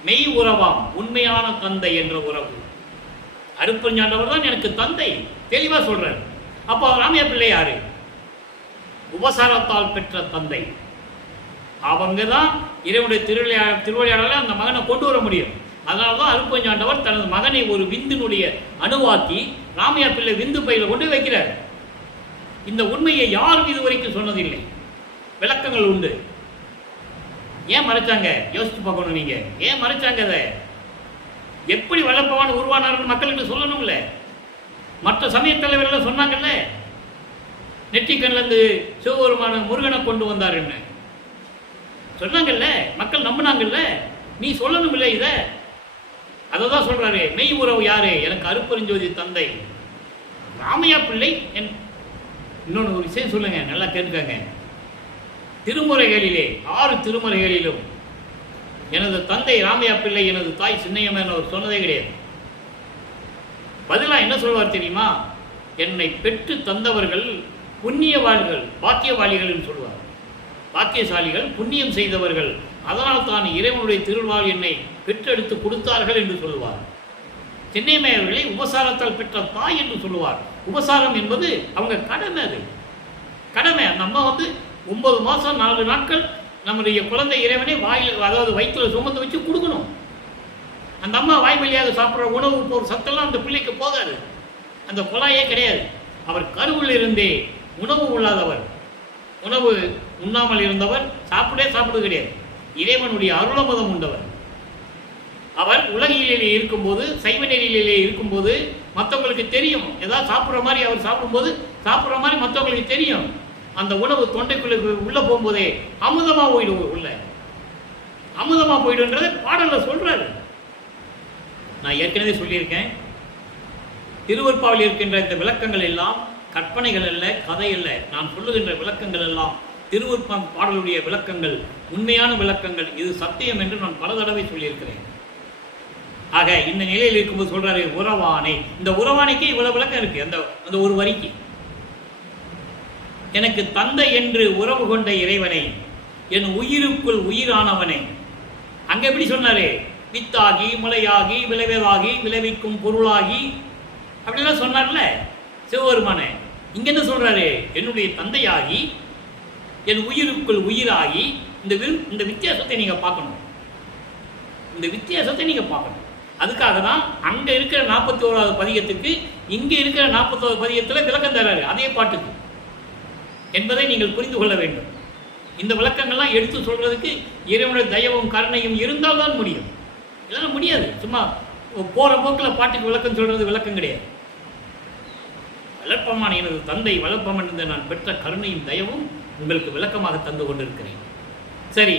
மெய் உறவாம், உண்மையான தந்தை என்ற உறவு. அருட்பெருஞ்சாண்டவர் தான் எனக்கு தந்தை, தெளிவா சொல்றார். அப்போ ராமையா பிள்ளை யாரு? உபசாரத்தால் பெற்ற தந்தை. அவங்க தான் இறைவனுடைய திருவிளையாடல அந்த மகனை கொண்டு வர முடியும். அதனால தான் அருட்பெருஞ்சாண்டவர் தனது மகனை ஒரு விந்தினுடைய அணுவாக்கி ராமையா பிள்ளை விந்து பையில கொண்டு வைக்கிறார். இந்த உண்மையை யாரும் இதுவரைக்கும் சொன்னதில்லை. விளக்கங்கள் உண்டு. ஏன் மறைச்சாங்க? யோசிச்சு பார்க்கணும். நீங்க ஏன் மறைச்சாங்க? அதை எப்படி வல்லபவான் உருவானார்னு மக்களுக்கு சொல்லணும்ல. மற்ற சமய தலைவர்கள் சொன்னாங்கல்ல, நெற்றிக்கண்ணிலிருந்து சிவபெருமான முருகனை கொண்டு வந்தாருன்னு சொன்னாங்கல்ல, மக்கள் நம்பினாங்கல்ல. நீ சொல்லணும் இல்லை இதை. அதை தான் சொல்றாரு. மெய் உறவு யாரு? எனக்கு அருட்பெருஞ்சோதி தந்தை ராமையா பிள்ளை. இன்னொன்று ஒரு விஷயம் சொல்லுங்க, நல்லா கேட்காங்க. திருமுறைகளிலே 6 திருமுறைகளிலும் எனது தந்தை ராமையா பிள்ளை, எனது தாய் சின்னையம்மன் அவர் சொன்னதே கிடையாது. பதிலாக என்ன சொல்வார் தெரியுமா? என்னை பெற்று தந்தவர்கள் புண்ணியவாளிகள், பாக்கியவாளிகள் என்று சொல்வார். பாக்கியசாலிகள், புண்ணியம் செய்தவர்கள், அதனால் தான் இறைவனுடைய திருவாள் என்னை பெற்றெடுத்து கொடுத்தார்கள் என்று சொல்லுவார். சின்னையம்மையர்களை உபசாரத்தால் பெற்ற தாய் என்று சொல்லுவார். உபசாரம் என்பது அவங்க கடமை. அது கடமை. அந்த அம்மா 9 மாதம் 4 நாட்கள் நம்முடைய குழந்தை இறைவனை வாயில், அதாவது வயிற்றுல சுமந்து வச்சு கொடுக்கணும். அந்த அம்மா வாய் வழியாக சாப்பிட்ற உணவு போகிற சத்தெல்லாம் அந்த பிள்ளைக்கு போகாது. அந்த குழாயே கிடையாது. அவர் கருவில் இருந்தே உணவு உள்ளாதவர், உணவு உண்ணாமல் இருந்தவர், சாப்பிடுவது கிடையாது. இறைவனுடைய அருளமதம் உண்டவர். அவர் உலகிலே இருக்கும்போது, சைவ நெறியிலே இருக்கும்போது மற்றவங்களுக்கு தெரியும். ஏதாவது சாப்பிட்ற மாதிரி அவர் சாப்பிடும்போது சாப்பிட்ற மாதிரி மற்றவங்களுக்கு தெரியும். அந்த உணவு தொண்டைக்குள்ள உள்ள போகும்போதே அமுதமாக போயிடும். உள்ள அமுதமாக போயிடுன்றதை பாடல்ல சொல்றாரு. நான் ஏற்கனவே சொல்லியிருக்கேன். திருவருட்பாவில் இருக்கின்ற இந்த விளக்கங்கள் எல்லாம் கற்பனைகள் அல்ல, கதை அல்ல. நான் சொல்லுகின்ற விளக்கங்கள் எல்லாம் திருவருட்பா பாடலுடைய விளக்கங்கள், உண்மையான விளக்கங்கள். இது சத்தியம் என்று நான் பல தடவை சொல்லியிருக்கிறேன். ஆக இந்த நிலையில் இருக்கும்போது சொல்றாரு உறவானை. இந்த உறவானைக்கு இவ்வளவு விளக்கம் இருக்கு. அந்த ஒரு வரிக்கு, எனக்கு தந்தை என்று உறவு கொண்ட இறைவனை, என் உயிருக்குள் உயிரானவனை. அங்க எப்படி சொன்னாரு? வித்தாகி, முளையாகி, விளைவதாகி, விளைவிக்கும் பொருளாகி, அப்படிலாம் சொன்னார்ல சிவபெருமான. இங்க என்ன சொல்றாரு? என்னுடைய தந்தையாகி, என் உயிருக்குள் உயிராகி. இந்த வித்தியாசத்தை நீங்க பார்க்கணும். இந்த வித்தியாசத்தை நீங்க பார்க்கணும். அதுக்காக தான் அங்க இருக்கிற 41வது பதிகத்துக்கு இங்க இருக்கிற 41வது பதிகத்தில் விளக்கம் தராரு அதே பாட்டுக்கு என்பதை நீங்கள் புரிந்து கொள்ள வேண்டும். இந்த விளக்கங்கள்லாம் எடுத்து சொல்றதுக்கு இறைவனுடைய தயவும் கருணையும் இருந்தால் தான் முடியும். இல்லைன்னா முடியாது. சும்மா போற போக்கில் பாட்டுக்கு விளக்கம் சொல்றது விளக்கம் கிடையாது. வளர்ப்பமான எனது தந்தை வளர்ப்பமன் என்று நான் பெற்ற கருணையும் தயவும் உங்களுக்கு விளக்கமாக தந்து கொண்டிருக்கிறேன். சரி,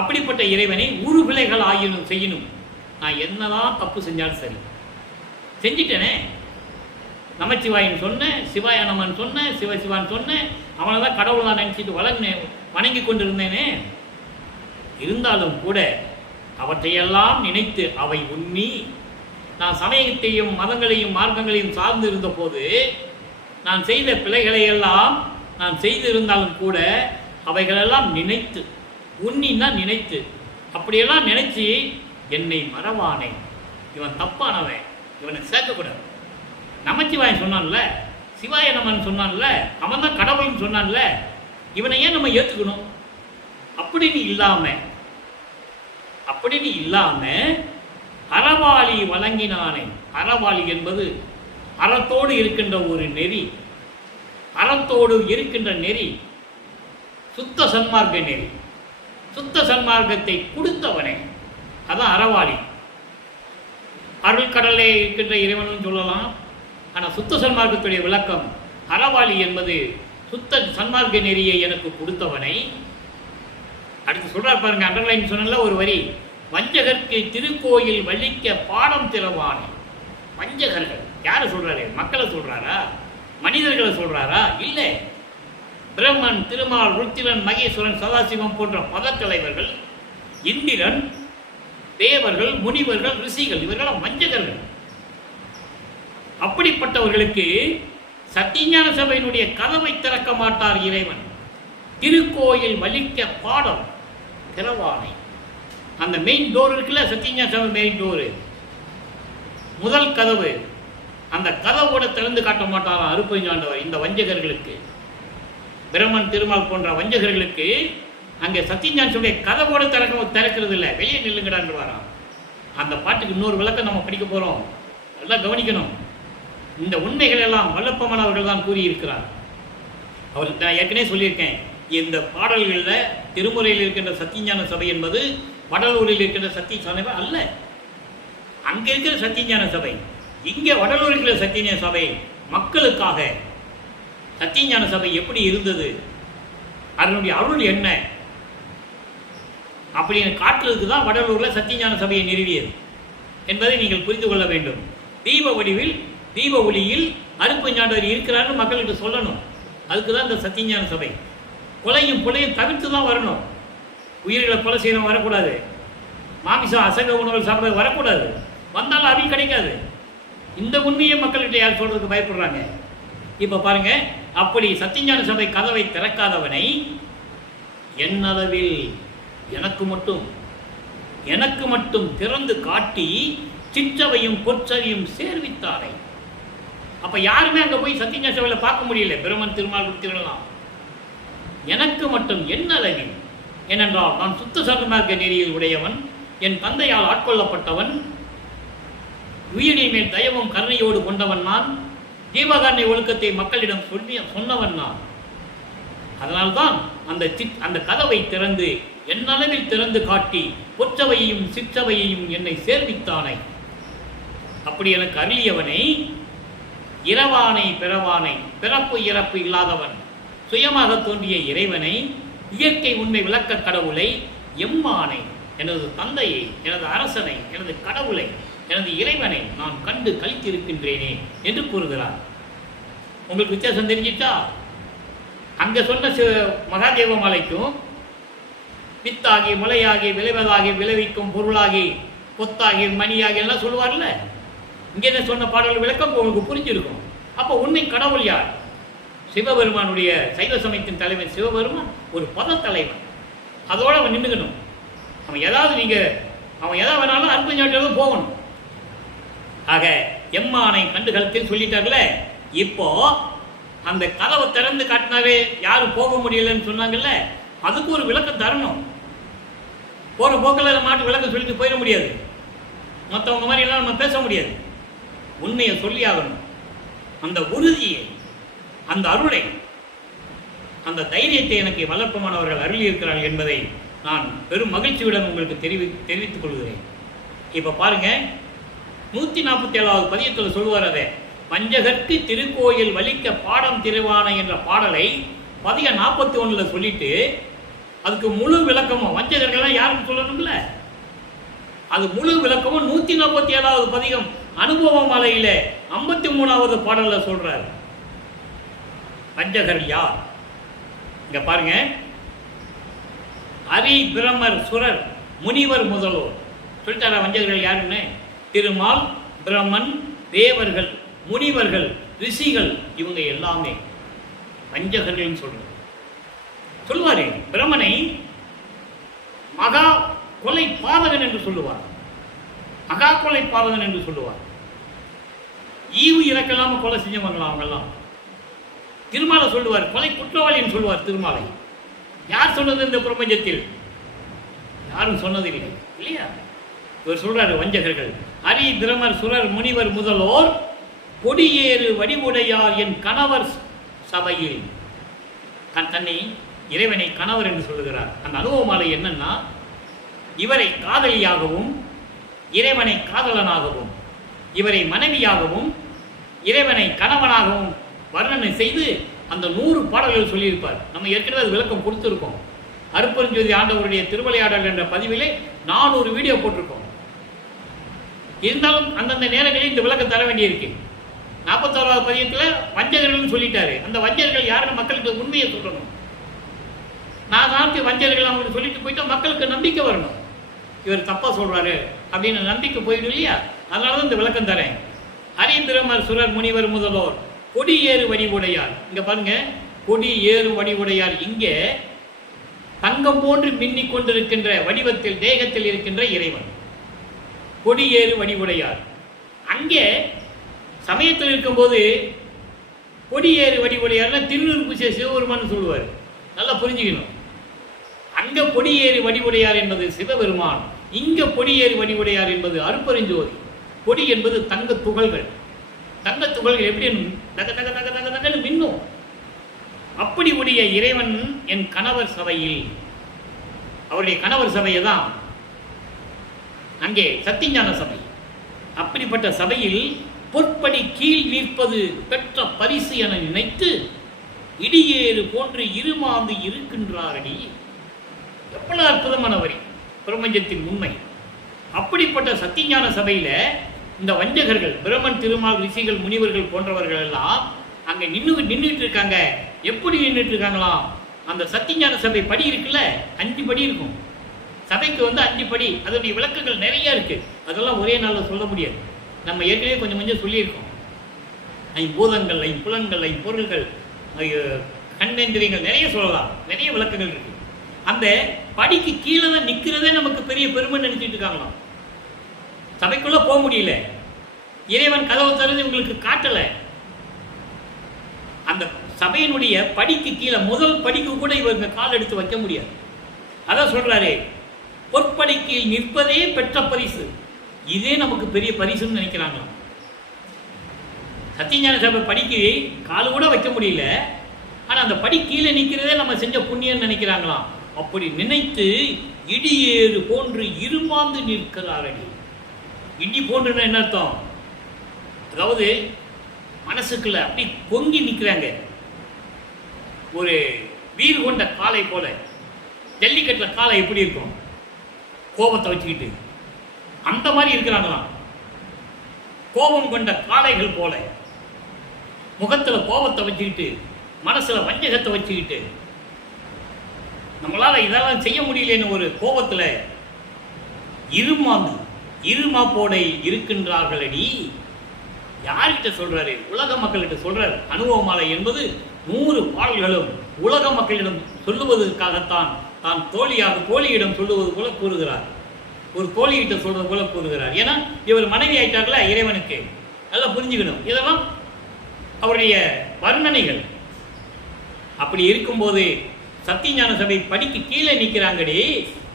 அப்படிப்பட்ட இறைவனை ஒரு பிள்ளைகள் ஆயினும் செய்யணும். நான் என்னதான் தப்பு செஞ்சாலும் சரி, செஞ்சிட்டேனே. நமச்சிவாயின்னு சொன்னேன், சிவாய நமன் சொன்னேன், சிவசிவான்னு சொன்னேன். அவனை தான் கடவுள் நான் நினச்சிட்டு வணங்கி கொண்டிருந்தேனே. இருந்தாலும் கூட அவற்றையெல்லாம் நினைத்து அவை உண்ணி, நான் சமயத்தையும் மதங்களையும் மார்க்கங்களையும் சார்ந்து இருந்த போது நான் செய்த பிழைகளையெல்லாம் நான் செய்திருந்தாலும் கூட அவைகளெல்லாம் நினைத்து, உண்ணின்னா நினைத்து, அப்படியெல்லாம் நினைச்சு என்னை மறவானே, இவன் தப்பானவன், இவனை சேர்க்கக்கூடாது. நமச்சிவாயன் சொன்னான்ல, சிவாய நமன் சொன்னான்ல, அவன் தான் கடவுள்னு சொன்னான்ல, இவனை ஏன் நம்ம ஏற்றுக்கணும்? அப்படின்னு இல்லாம அறவாளி வழங்கினானே. அறவாளி என்பது அறத்தோடு இருக்கின்ற ஒரு நெறி. அறத்தோடு இருக்கின்ற நெறி சுத்த சன்மார்க்க நெறி. சுத்த சன்மார்க்கத்தை கொடுத்தவனே, அதான் அறவாளி. அருள்கடலே இருக்கின்ற இறைவனும் சொல்லலாம். ஆனால் சுத்த சன்மார்க்கத்துடைய விளக்கம் அறவாளி என்பது சுத்த சன்மார்க்க நெறியை எனக்கு கொடுத்தவனை. அடுத்து சொல்றார் பாருங்க, அண்டர்லைன் சொன்ன ஒரு வரி, வஞ்சகருக்கு திருக்கோயில் வள்ளிக்க பாடம் திறவானே. வஞ்சகர்கள் யாரை சொல்றாரு? மக்களை சொல்றாரா? மனிதர்களை சொல்றாரா? இல்லை. பிரம்மன், திருமால், ருத்திரன், மகேஸ்வரன், சதாசிவம் போன்ற மதத்தலைவர்கள், இந்திரன், தேவர்கள், முனிவர்கள், ரிஷிகள், இவர்கள் வஞ்சகர்கள். அப்படிப்பட்டவர்களுக்கு சத்தியஞான சபையினுடைய கதவை திறக்க மாட்டார் இறைவன். திருக்கோயில் வலிக்க பாடம் திறவானை. அந்த மெயின் டோர் இருக்குல்ல, சத்தியஞான சபை மெயின் டோரு, முதல் கதவு, அந்த கதவோட திறந்து காட்ட மாட்டாராம் அருட்பெருஞ்சாண்டவர். இந்த வஞ்சகர்களுக்கு, பிரம்மன் திருமால் போன்ற வஞ்சகர்களுக்கு அங்கே சத்தியஞான சபை கதவோட திறக்கிறது இல்லை, வெளியே நில்லுங்கடான்னு வரான். அந்த பாட்டுக்கு இன்னொரு விளக்கம் நம்ம படிக்க போகிறோம், எல்லாம் கவனிக்கணும். இந்த உண்மைகள் எல்லாம் வல்லப்பமன் அவர்கள் தான் கூறியிருக்கிறார். அவர் நான் ஏற்கனவே சொல்லியிருக்கேன், இந்த பாடல்களில் திருமுறையில் இருக்கின்ற சத்தியஞான சபை என்பது வடலூரில் இருக்கின்ற சத்தியஞான சபை அல்ல. அங்கே இருக்கிற சத்தியஞான சபை, இங்கே வடலூரில் இருக்கிற சத்தியஞான சபை மக்களுக்காக. சத்தியஞான சபை எப்படி இருந்தது, அதனுடைய அருள் என்ன அப்படின்னு காட்டுறதுக்கு தான் வடலூரில் சத்தியஞான சபையை நிறுவியது என்பதை நீங்கள் புரிந்து கொள்ள வேண்டும். தீப வடிவில் தீப ஒளியில் அருட்பெருஞ்சாண்டவர் இருக்கிறான்னு மக்களுக்கு சொல்லணும். அதுக்கு தான் இந்த சத்தியஞான சபை. கொலையும் கொலையும் தவிர்த்து தான் வரணும். உயிர்களை கொலை செய்யணும் வரக்கூடாது, மாமிசம் அசைவ உணவுகள் சாப்பிட வரக்கூடாது, வந்தாலும் அருள் கிடைக்காது. இந்த உண்மையை மக்கள்கிட்ட யார் சொல்றதுக்கு பயப்படுறாங்க. இப்போ பாருங்க, அப்படி சத்தியஞான சபை கதவை திறக்காதவனை என்னளவில் எனக்கு மட்டும் திறந்து காட்டி சிற்றவையும் பொற்சவையும் சேர்வித்தாரை. அப்ப யாருமே அங்க போய் சத்தியஞான சபையில் பார்க்க முடியல. பிரம்மன் திருமால் கொடுத்துக்கலாம், எனக்கு மட்டும் என்னளவில். ஏனென்றால் நான் சுத்த சன்மார்க்க நெறியில் உடையவன், என் தந்தையால் ஆட்கொள்ளப்பட்டவன், உயிரின் மேல் தயவும் கருணையோடு கொண்டவன் நான், ஜீவகாரணை ஒழுக்கத்தை மக்களிடம் சொன்னவன் நான். அதனால்தான் அந்த கதவை திறந்து என்னளவில் திறந்து காட்டி பொற்றவையையும் சிற்றவையையும் என்னை சேர்வித்தானை. அப்படி எனக்கு அருளியவனை, இரவானை பிறவானை, பிறப்பு இறப்பு இல்லாதவன், சுயமாக தோன்றிய இறைவனை, இயற்கை உண்மை விளக்க கடவுளை, எம்மானை, எனது தந்தையை, எனது அரசனை, எனது கடவுளை, எனது இறைவனை நான் கண்டு கழித்திருக்கின்றேனே என்று கூறுகிறார். உங்களுக்கு வித்தியாசம் தெரிஞ்சிட்டா? அங்க சொன்ன மகாதேவ மாலைக்கும் வித்தாகி முளையாகி விளைவதாகி விளைவிக்கும் பொருளாகி கொத்தாகி மணியாகி எல்லாம் சொல்லுவார்ல, இங்கே என்ன சொன்ன பாடல் விளக்கம் உங்களுக்கு புரிஞ்சிருக்கும். அப்போ உண்மை கடவுள் யார்? சிவபெருமானுடைய சைவ சமயத்தின் தலைவன் சிவபெருமான் ஒரு பத தலைவன். அதோடு அவன் நின்றுக்கணும். அவன் எதாவது வேணாலும் அருட்பெருஞ்சாண்டவர் போகணும். ஆக எம்மானை கண்டு கழுத்தில் சொல்லிட்டார்ல. இப்போ அந்த கதவை திறந்து காட்டினாவே யாரும் போக முடியலன்னு சொன்னாங்கல்ல, அதுக்கு ஒரு விளக்கம் தரணும். போகிற போக்கில் மாட்டு விளக்கம் சொல்லிட்டு போயிட முடியாது. மற்றவங்க மாதிரி எல்லாம் நம்ம பேச முடியாது. உண்மையை சொல்லி ஆகணும். அந்த உறுதியை, அந்த அருளை, அந்த தைரியத்தை எனக்கு வல்லப்பமானவர்கள் அருளி இருக்கிறார்கள் என்பதை நான் பெரும் மகிழ்ச்சியுடன் உங்களுக்கு தெரிவித்துக் கொள்கிறேன். இப்போ பாருங்க, 147வது பதியத்தில் சொல்லுவார், அதை பஞ்சகற்கு திருக்கோயில் வலிக்க பாடம் திருவானை என்ற பாடலை பதிய 41 சொல்லிட்டு அதுக்கு முழு விளக்கமும் வஞ்சகர்கள்லாம் யாருன்னு சொல்லணும்ல, அது முழு விளக்கமும் 147வது பதிகம் அனுபவ மாலையில 53வது பாடல்ல சொல்றாரு. வஞ்சகர் யார்? இங்க பாருங்க, அரி பிரம்மர் சுரர் முனிவர் முதல்வோர் சொல்லிட்டாரா வஞ்சகர்கள் யாருன்னு? திருமால், பிரம்மன், தேவர்கள், முனிவர்கள், ரிஷிகள், இவங்க எல்லாமே வஞ்சகர்கள் சொல்லுவாரு. பிரம்மனை மகா கொலை பாதகன் என்று சொல்லுவார், மகா கொலை பாதகன் என்று சொல்லுவார். ஈவு இறக்கலாம கொலை செஞ்சவங்களாம் அவங்கெல்லாம். திருமாலை சொல்லுவார் கொலை குற்றவாளின்னு சொல்லுவார். திருமாலை யார் சொன்னது? இந்த பிரபஞ்சத்தில் யாரும் சொன்னதில்லை இல்லையா? இவர் சொல்றாரு, வஞ்சகர்கள் அரி பிரமர் சுரர் முனிவர் முதலோர் கொடியேறு வடிவுடையார் என் கணவர் சபையில். தன்னை இறைவனை கணவர் என்று சொல்லுகிறார். அந்த அனுபவமாலை என்னன்னா, இவரை காதலியாகவும் இறைவனை காதலனாகவும், இவரை மனைவியாகவும் இறைவனை கணவனாகவும் வர்ணனை செய்து அந்த 100 பாடல்கள் சொல்லியிருப்பார். நம்ம ஏற்கனவே அது விளக்கம் கொடுத்துருக்கோம். அருட்பெருஞ்சோதி ஆண்டவருடைய திருவிளையாடல் என்ற பதிவிலே 400 வீடியோ போட்டிருக்கோம். இருந்தாலும் அந்தந்த நேரங்களில் இந்த விளக்கம் தர வேண்டியிருக்கு. 41வது பதியத்தில் வஞ்சகர்கள் சொல்லிட்டாரு. அந்த வஞ்சகர்கள் யாருன்னு மக்களுக்கு உண்மையை சொல்லணும். நான் வஞ்சகர்கள் அவங்களுக்கு சொல்லிட்டு போயிட்டா மக்களுக்கு நம்பிக்கை வரணும். இவர் தப்பா சொல்றாரு அப்படின்னு நம்பிக்கை போயிடும் இல்லையா? அதனால தான் இந்த விளக்கம் தரேன். அரி பிரமர் சுரர் முனிவர் முதலோர் கொடி ஏறு வடிவுடையார். இங்க பாருங்க, கொடி ஏறு வடிவுடையார். இங்கே தங்கம் போன்று மின்னிக் கொண்டிருக்கின்ற வடிவத்தில் தேகத்தில் இருக்கின்ற இறைவன் கொடி ஏறு வடிவுடையார். அங்கே சமயத்தில் இருக்கும்போது கொடி ஏறு வடிவுடையார்னா திருநூறு சிவபெருமான் சொல்லுவார். நல்லா புரிஞ்சுக்கணும். அங்க கொடி ஏறு வடிவுடையார் என்பது சிவபெருமான், இங்க கொடி ஏறு வடிவுடையார் என்பது அருட்பெருஞ்சோதி. கொடி என்பது தங்க துகள்கள். தங்க துகள்கள் எப்படி தக தக தக தக தகன்னு மின்னும். அப்படி உடைய இறைவன் என் கணவர் சபையில், அவருடைய கணவர் சபையை தான் அங்கே சத்தியஞான சபை. அப்படிப்பட்ட சபையில் பொற்படி கீழ் நிற்பது பெற்ற பரிசு என நினைத்து இடியேறு போன்று இருமாந்து இருக்கின்றாரடி. எவ்வளவு அற்புதமான வரி, பிரபஞ்சத்தின் உண்மை. அப்படிப்பட்ட சத்தியஞான சபையில இந்த வஞ்சகர்கள், பிரமன், திருமால், ரிஷிகள், முனிவர்கள் போன்றவர்கள் எல்லாம் அங்க நின்றுட்டு இருக்காங்க. எப்படி நின்றுட்டு இருக்காங்களாம்? அந்த சத்தியஞான சபை படி இருக்குல்ல, 5 படி இருக்கும். சபைக்கு 5 படி, அதனுடைய விளக்கங்கள் நிறைய இருக்கு. அதெல்லாம் ஒரே நாளில் சொல்ல முடியாது. நம்ம ஏற்கனவே கொஞ்சம் கொஞ்சம் சொல்லியிருக்கோம். ஐம்பூதங்கள், ஐம்புலன்கள், ஐம்பொருள்கள், கண்ணேந்திரியங்கள் நிறைய சொல்லலாம். நிறைய விளக்கங்கள் இருக்கு. அந்த படிக்கு கீழே தான் நிற்கிறதே நமக்கு பெரிய பெருமை நினைச்சிட்டு இருக்காங்களாம். சபைக்குள்ள போக முடியல, இறைவன் கதவு திறந்து உங்களுக்கு காட்டல. அந்த சபையினுடைய படிக்கு கீழே முதல் படிக்கு கூட இவங்க கால் எடுத்து வைக்க முடியாது. அதான் சொல்றாரு, பொற்படிக்கு நிற்பதே பெற்ற பரிசு. இதே நமக்கு பெரிய பரிசுன்னு நினைக்கிறாங்களாம். சத்தியஞான சபை படிக்கு காலு கூட வைக்க முடியல, ஆனா அந்த படி கீழே நிற்கிறதே நம்ம செஞ்ச புண்ணியம் நினைக்கிறாங்களாம். அப்படி நினைத்து இடியேறு போன்று இருமாந்து நிற்கிறாரடி. இடி போன்றுன்னா என்ன அர்த்தம்? அதாவது மனசுக்குள்ள அப்படி பொங்கி நிற்கிறாங்க. ஒரு வீர் கொண்ட காளை போல. ஜல்லிக்கட்டுல காளை எப்படி இருக்கும்? கோபத்தை வச்சுக்கிட்டு அந்த மாதிரி இருக்கிறாங்களாம். கோபம் கொண்ட காளைகள் போல முகத்துல கோபத்தை வச்சுக்கிட்டு, மனசுல வஞ்சகத்தை வச்சுக்கிட்டு, நம்மளால இதெல்லாம் செய்ய முடியலன்னு ஒரு கோபத்துல இருமாப்போடை இருக்கின்றார்கள் அடி. யார்கிட்ட சொல்றாரு? உலக மக்கள்கிட்ட சொல்றாரு. அனுபவமாலை என்பது 100 பாடல்களும் உலக மக்களிடம் சொல்லுவதற்காகத்தான் தான் தோழியிடம் சொல்லுவது போல கூறுகிறார். ஒரு தோழிகிட்ட சொல்றது போல கூறுகிறார். ஏன்னா இவர் மனைவி ஆயிட்டார்களா இறைவனுக்கு. நல்லா புரிஞ்சுக்கணும். இதெல்லாம் அவருடைய வர்ணனைகள். அப்படி இருக்கும்போது சத்தியஞான சபை படிக்கு கீழே நிற்கிறாங்கடி,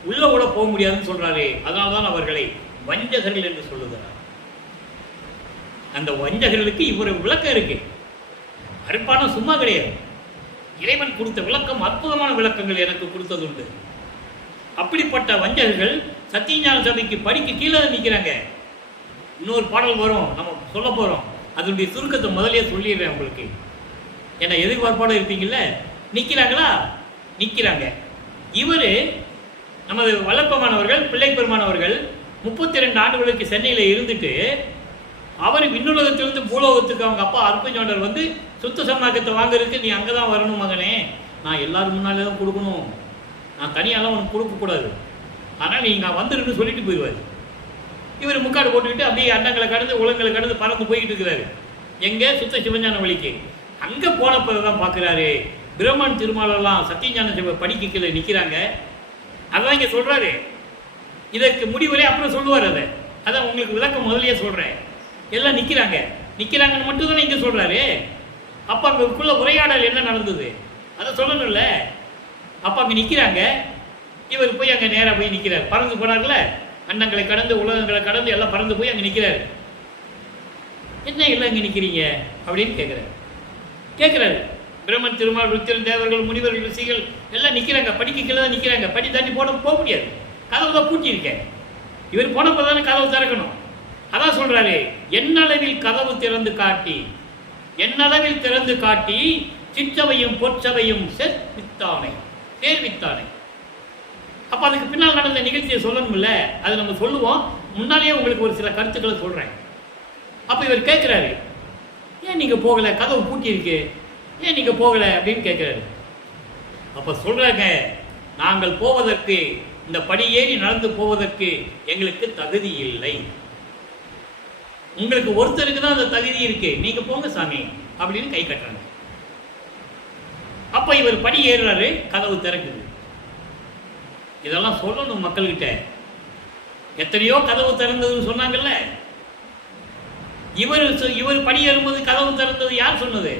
உள்ள கூட போக முடியாதுன்னு சொல்றாரு. அதனால்தான் அவர்களை வஞ்சகர்கள் என்று சொல்லுகிறார். அந்த வஞ்சகர்களுக்கு இவரு விளக்கம் இருக்கு. அருப்பான சும்மா கிடையாது. இறைவன் கொடுத்த விளக்கம் அற்புதமான விளக்கங்கள் எனக்கு கொடுத்ததுண்டு. அப்படிப்பட்ட வஞ்சகர்கள் சத்தியஞான சபைக்கு படிக்கு கீழே நிற்கிறாங்க. இன்னொரு பாடல் வரும், நம்ம சொல்ல போறோம். அதனுடைய சுருக்கத்தை முதலே சொல்லிடுறேன் உங்களுக்கு. என்ன எதிர்பார்ப்பாட இருப்பீங்கல்ல. நிற்கிறாங்களா? நிற்கிறாங்க. இவர் நமது வளர்ப்பமானவர்கள், பிள்ளை பெருமானவர்கள் 32 ஆண்டுகளுக்கு சென்னையில் இருந்துட்டு, அவர் விண்ணுலகத்திலிருந்து பூலோகத்துக்கு அவங்க அப்பா அற்பஞ்சோண்டர் சுத்த சன்னாக்கத்தை வாங்குறதுக்கு நீ அங்கே தான் வரணும் மகனே, நான் எல்லாரும் முன்னாலே தான் கொடுக்கணும், நான் தனியாலாம் உனக்கு கொடுக்கக்கூடாது, ஆனால் நீ இங்கே வந்துருன்னு சொல்லிட்டு போயிடுவார். இவர் முக்காடு போட்டுக்கிட்டு அப்படியே அண்டங்களை கடந்து உலகங்களை கடந்து பறந்து போய்கிட்டு இருக்கிறாரு. எங்கே? சுத்த சிவஞான வழிக்கு. அங்கே போனப்போ தான் பார்க்குறாரு, பிரம்மன் திருமாலெல்லாம் சத்தியஞான சிவ படிக்க கீழே நிற்கிறாங்க. அதான் இங்கே சொல்கிறாரு. இதற்கு முடிவுரை அப்புறம் சொல்லுவார். அதான் உங்களுக்கு விளக்கம் முதலையே சொல்கிறேன். எல்லாம் நிற்கிறாங்கன்னு மட்டும் தானே இங்கே சொல்கிறாரு. அப்போ அங்கக்குள்ள உரையாடல் என்ன நடந்தது அதை சொல்லணும்ல. அப்போ அங்கே நிற்கிறாங்க. இவர் போய் அங்கே நேராக போய் நிற்கிறார். பறந்து போனார்ல, அண்டங்களை கடந்து உலகங்களை கடந்து எல்லாம் பறந்து போய் அங்கே நிற்கிறாரு. என்ன எல்லாம் இங்கே நிற்கிறீங்க அப்படின்னு கேட்குறாரு. பிரம்மன், திருமால், ருத்திரன், தேவர்கள், முனிவர்கள், ரிஷிகள் எல்லாம் நிற்கிறாங்க. படிக்க கீழே தான் நிற்கிறாங்க. படி தாண்டி போக முடியாது. கதவு தான் பூட்டியிருக்கேன். இவர் போனப்போ தானே கதவு திறக்கணும். அதான் சொல்றாரு, என்னளவில் கதவு திறந்து காட்டி சிற்றவையும் பொற்சவையும் சேர்வித்தானே. அப்ப அதுக்கு பின்னால் நடந்த நிகழ்ச்சியை சொல்லணும்ல, அது நம்ம சொல்லுவோம். முன்னாலேயே உங்களுக்கு ஒரு சில கருத்துக்களை சொல்றேன். அப்ப இவர் கேட்கிறாரு, ஏன் நீங்க போகல? கதவு பூட்டி இருக்கு, ஏன் நீங்க போகல அப்படின்னு கேட்கிறாரு. அப்ப சொல்றாங்க, நாங்கள் போவதற்கு, இந்த படியேறி நடந்து போவதற்கு எங்களுக்கு தகுதி இல்லை. உங்களுக்கு ஒருத்தருக்கு தான் அந்த தகுதி இருக்கு. நீங்க போங்க சாமி, அப்படின்னு கை கட்டுறாங்க. அப்ப இவர் படி ஏறுறாரு, கதவு திறக்குது. இதெல்லாம் சொல்லணும் மக்கள்கிட்ட. எத்தனையோ கதவு திறந்ததுன்னு சொன்னாங்கல்ல, இவர் படி ஏறும்போது கதவு திறந்தது யார் சொன்னது?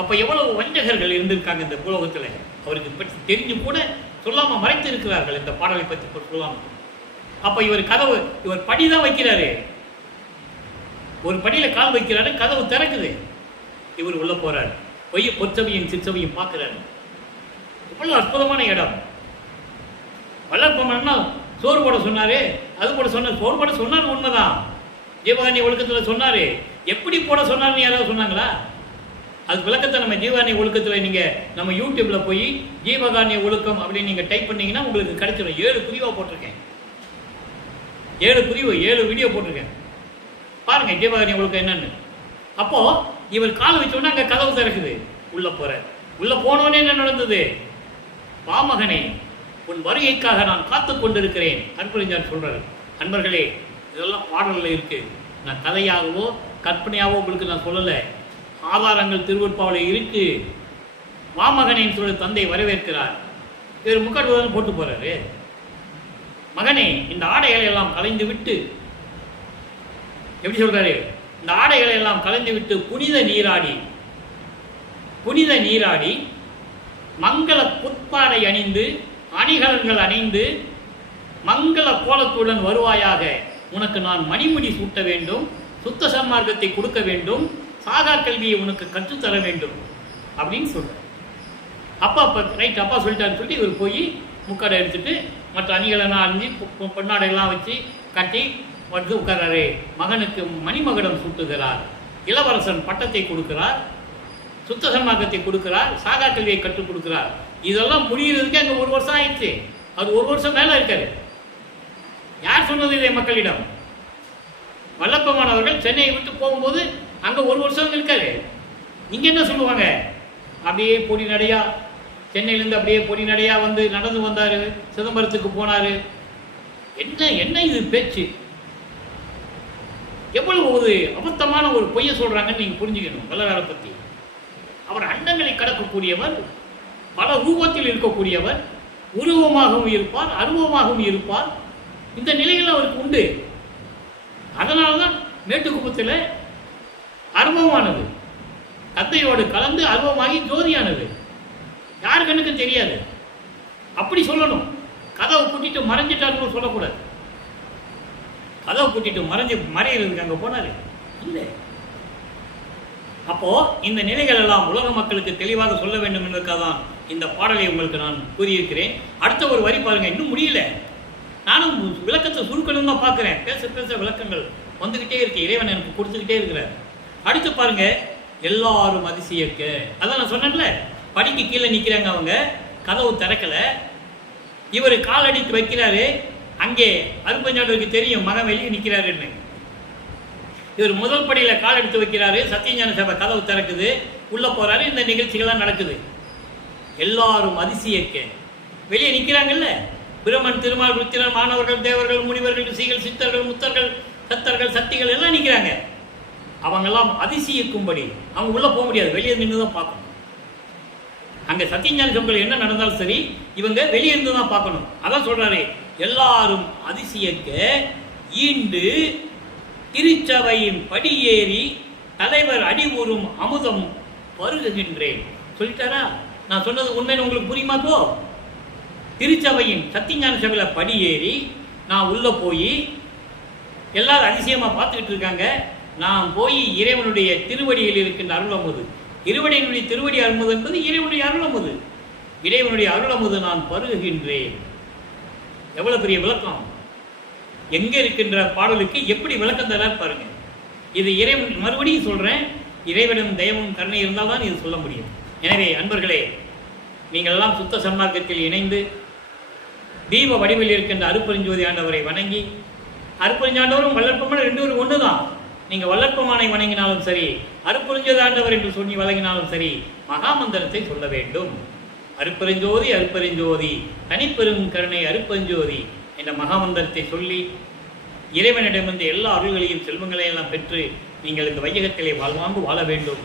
அப்ப எவ்வளவு வஞ்சகர்கள் இருந்திருக்காங்க இந்த உலகத்தில். அவருக்கு பற்றி தெரிஞ்சு கூட சொல்லாம மறைத்து இருக்கிறார்கள் இந்த பாடலை பற்றி சொல்லாம. அப்ப இவர் படிதான் வைக்கிறாரு, ஒரு படியில கால் வைக்கிறாரு, கதவு திறக்குது, இவர் உள்ள போறாரு, பொற்சபையும் சிற்சபையும் பார்க்கிறாரு. இவ்வளவு அற்புதமான இடம். வல்லற்பமன்னா சோறு போட சொன்னாரு, அது போட சொன்னார், சோறு போட சொன்னார் உண்மைதான், ஜீவகாருண்ய ஒழுக்கத்தில் சொன்னாரு. எப்படி போட சொன்னார்னு யாராவது சொன்னாங்களா? அது விளக்கத்தை நம்ம ஜீவகாருண்ய ஒழுக்கத்தில் நீங்கள் நம்ம யூடியூப்ல போய் ஜீவகாருண்ய ஒழுக்கம் அப்படின்னு நீங்கள் டைப் பண்ணீங்கன்னா உங்களுக்கு கிடைச்சிடும். 7 பிரிவாக போட்டிருக்கேன், 7 பிரிவு, 7 வீடியோ போட்டிருக்கேன். பாருங்க ஜீவகாருண்ய ஒழுக்கம் என்னன்னு. அப்போ இவர் கால் வச்சோன்னா அங்கே கதவு திறக்குது, உள்ள போற. உள்ள போனோடனே என்ன நடந்தது? பாமகனே, உன் வருகைக்காக நான் காத்து கொண்டிருக்கிறேன் அன்பறிஞர் சொல்றாரு. அன்பர்களே, இதெல்லாம் பாடல்ல இருக்கு. நான் கதையாகவோ கற்பனையாகவோ உங்களுக்கு நான் சொல்லலை, ஆதாரங்கள் திருவருட்பாவில் இருக்கு. மாமகனின் சொல்ல தந்தை வரவேற்கிறார். இவர் முக்காடு போட்டு போறாரு. மகனே, இந்த ஆடைகளை எல்லாம் கலைந்து விட்டு, எப்படி சொல்றாரு? இந்த ஆடைகளை எல்லாம் கலைந்து விட்டு புனித நீராடி மங்கள புத்தாடை அணிந்து அணிகலன்கள் அணிந்து மங்கள கோலத்துடன் வருவாயாக. உனக்கு நான் மணிமுடி சூட்ட வேண்டும், சுத்த சன்மார்க்கத்தை கொடுக்க வேண்டும், சாகா கல்வியை உனக்கு கற்றுத்தர வேண்டும் அப்படின்னு சொல்றார். அப்பா ரைட், அப்பா சொல்லிட்டாருன்னு சொல்லிட்டு இவர் போய் முக்காடை எடுத்துட்டு மற்ற அணிகளெல்லாம் அணிஞ்சு பொன்னாடையெல்லாம் வச்சு கட்டி வந்து உட்கார்றாரு. மகனுக்கு மணிமகுடம் சூட்டுகிறார், இளவரசன் பட்டத்தை கொடுக்கிறார், சுத்த சன்மார்க்கத்தை கொடுக்கிறார், சாகா கல்வியை கற்றுக் கொடுக்கிறார். இதெல்லாம் முடிகிறதுக்கு அங்கே 1 வருஷம் ஆயிடுச்சு. அது 1 வருஷம் மேலே இருக்காரு. யார் சொன்னது இதை மக்களிடம்? வல்லப்பமானவர்கள் சென்னையை விட்டு போகும்போது அங்கே 1 வருஷம் இருக்காரு. இங்கே என்ன சொல்லுவாங்க? அப்படியே பொடி நடையா சென்னையிலேருந்து அப்படியே பொடி நடையா வந்து நடந்து வந்தார், சிதம்பரத்துக்கு போனார். என்ன இது பேச்சு? எவ்வளவு ஒரு அபத்தமான ஒரு பொய்யை சொல்கிறாங்கன்னு நீங்கள் புரிஞ்சுக்கணும். வள்ளலாரை பற்றி. அவர் அண்டங்களை கடக்கக்கூடியவர், பல ரூபத்தில் இருக்கக்கூடியவர், உருவமாகவும் இருப்பார், அருவமாகவும் இருப்பார். இந்த நிலைகள் அவருக்கு உண்டு. அதனால தான் மேட்டுக்குப்பத்தில் அருவமானது கத்தையோடு கலந்து அருவமாகி ஜோதியானது. யார் கண்ணுக்கும் தெரியாது. அப்படி சொல்லணும். கதவை கூட்டிட்டு மறைஞ்சிட்டாருன்னு சொல்லக்கூடாது. கதவை கூட்டிட்டு மறையிறதுக்கு அங்கே போனாரு இல்லை. அப்போ இந்த நிலைகள் எல்லாம் உலக மக்களுக்கு தெளிவாக சொல்ல வேண்டும் என்பதற்காக தான் இந்த பாடலை உங்களுக்கு நான் கூறியிருக்கிறேன். அடுத்த ஒரு வரி பாருங்க, இன்னும் முடியல. நானும் விளக்கத்தை சுருக்கணும் தான் பார்க்குறேன். பேச பேச விளக்கங்கள் வந்துக்கிட்டே இருக்கு. இறைவன் எனக்கு கொடுத்துக்கிட்டே இருக்கிறார். அடுத்து பாருங்க, எல்லாரும் அதிசயக்க. அதான் நான் சொன்னேன்ல, படிக்கு கீழே நிற்கிறாங்க அவங்க, கதவு திறக்கல. இவர் கால் அடித்து வைக்கிறாரு. அங்கே அருப்பஞ்சாண்டவருக்கு தெரியும் மகன் வெளியே நிற்கிறாருன்னு. இவர் முதல் படியில் கால் எடுத்து வைக்கிறாரு. சத்தியஞான சபை கதவு திறக்குது, உள்ள போறாரு. இந்த நிகழ்ச்சிகள்லாம் நடக்குது. எல்லாரும் அதிசயக்க வெளியே நிற்கிறாங்கல்ல. பிரமன், திருமால், ருத்திரன், மாணவர்கள், தேவர்கள், முனிவர்கள், ரிஷிகள், சித்தர்கள், முத்தர்கள், சத்தர்கள், சக்திகள் எல்லாம் நிற்கிறாங்க. அவங்கெல்லாம் அதிசயிக்கும்படி. அவங்க உள்ள போக முடியாது, வெளியே நின்று தான் பார்க்கணும். அங்கே சத்தியஞான சபையில் என்ன நடந்தாலும் சரி, இவங்க வெளியே இருந்து தான் பார்க்கணும். அதான் சொல்றாரு, எல்லாரும் அதிசயக்க ஈண்டு திருச்சபையின் படியேறி தலைவர் அடிவுறும் அமுதம் பருகுகின்றேன் சொல்லிட்டாரா? நான் சொன்னது உண்மைன்னு உங்களுக்கு புரியுமாக்கோ? திருச்சபையின் சத்தியஞான சபையில் படியேறி நான் உள்ள போய் எல்லாரும் அதிசயமா பார்த்துக்கிட்டு இருக்காங்க. நான் போய் இறைவனுடைய திருவடியில் இருக்கின்ற அருளமுது, இறைவனுடைய திருவடி அருள்முது என்பது இறைவனுடைய அருளமுது. இறைவனுடைய அருளமுது நான் பருகுகின்றேன். எவ்வளவு பெரிய விளக்கம்! எங்க இருக்கின்ற பாடலுக்கு எப்படி விளக்கம் தரார் பாருங்க. இது இறைவன், மறுபடியும் சொல்றேன், இறைவனும் தெய்வமும் கருணை இருந்தால் தான் இது சொல்ல முடியும். எனவே அன்பர்களே, நீங்கள் எல்லாம் சுத்த சன்மார்க்கத்தில் இணைந்து தீப வடிவில் இருக்கின்ற அருப்பெருஞ்சோதி ஆண்டவரை வணங்கி, அருப்பெருஞ்சாண்டவரும் வல்லற்பமான 2 பேரும் ஒன்று தான். நீங்கள் வல்லற்பமானை வணங்கினாலும் சரி, அருப்பெருஞ்சோதி ஆண்டவர் என்று சொல்லி வழங்கினாலும் சரி, மகாமந்திரத்தை சொல்ல வேண்டும். அருப்பெருஞ்சோதி அருப்பெருஞ்சோதி தனிப்பெரும் கருணை அருப்பெருஞ்சோதி என்ற மகாமந்திரத்தை சொல்லி இறைவனிடமிருந்து எல்லா அருள்களையும் செல்வங்களையும் எல்லாம் பெற்று நீங்கள் இந்த வையகத்திலே வாழ்வாங்கு வாழ வேண்டும்,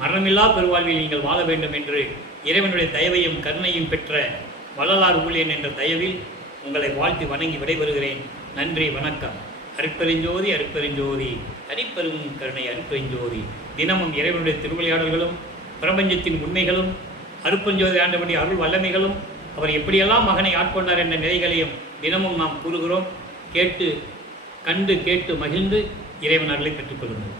மரணமில்லா பெருவாழ்வில் நீங்கள் வாழ வேண்டும் என்று இறைவனுடைய தயவையும் கருணையும் பெற்ற வள்ளலார் ஊழியன் என்ற தயவில் உங்களை வாழ்த்தி வணங்கி விடைபெறுகிறேன். நன்றி, வணக்கம். அருட்பெருஞ்சோதி அருட்பெருஞ்சோதி தனிப்பெரும் கருணை அருட்பெருஞ்சோதி. தினமும் இறைவனுடைய திருவிளையாடல்களும் பிரபஞ்சத்தின் உண்மைகளும் அருட்பெருஞ்சோதி ஆண்டவனுடைய அருள் வல்லமைகளும் அவர் எப்படியெல்லாம் மகனை ஆட்கொண்டார் என்ற நிலைகளையும் தினமும் நாம் கூறுகிறோம். கேட்டு கண்டு கேட்டு மகிழ்ந்து இறைவன் அருளை பெற்றுக்கொள்ளுங்கள்.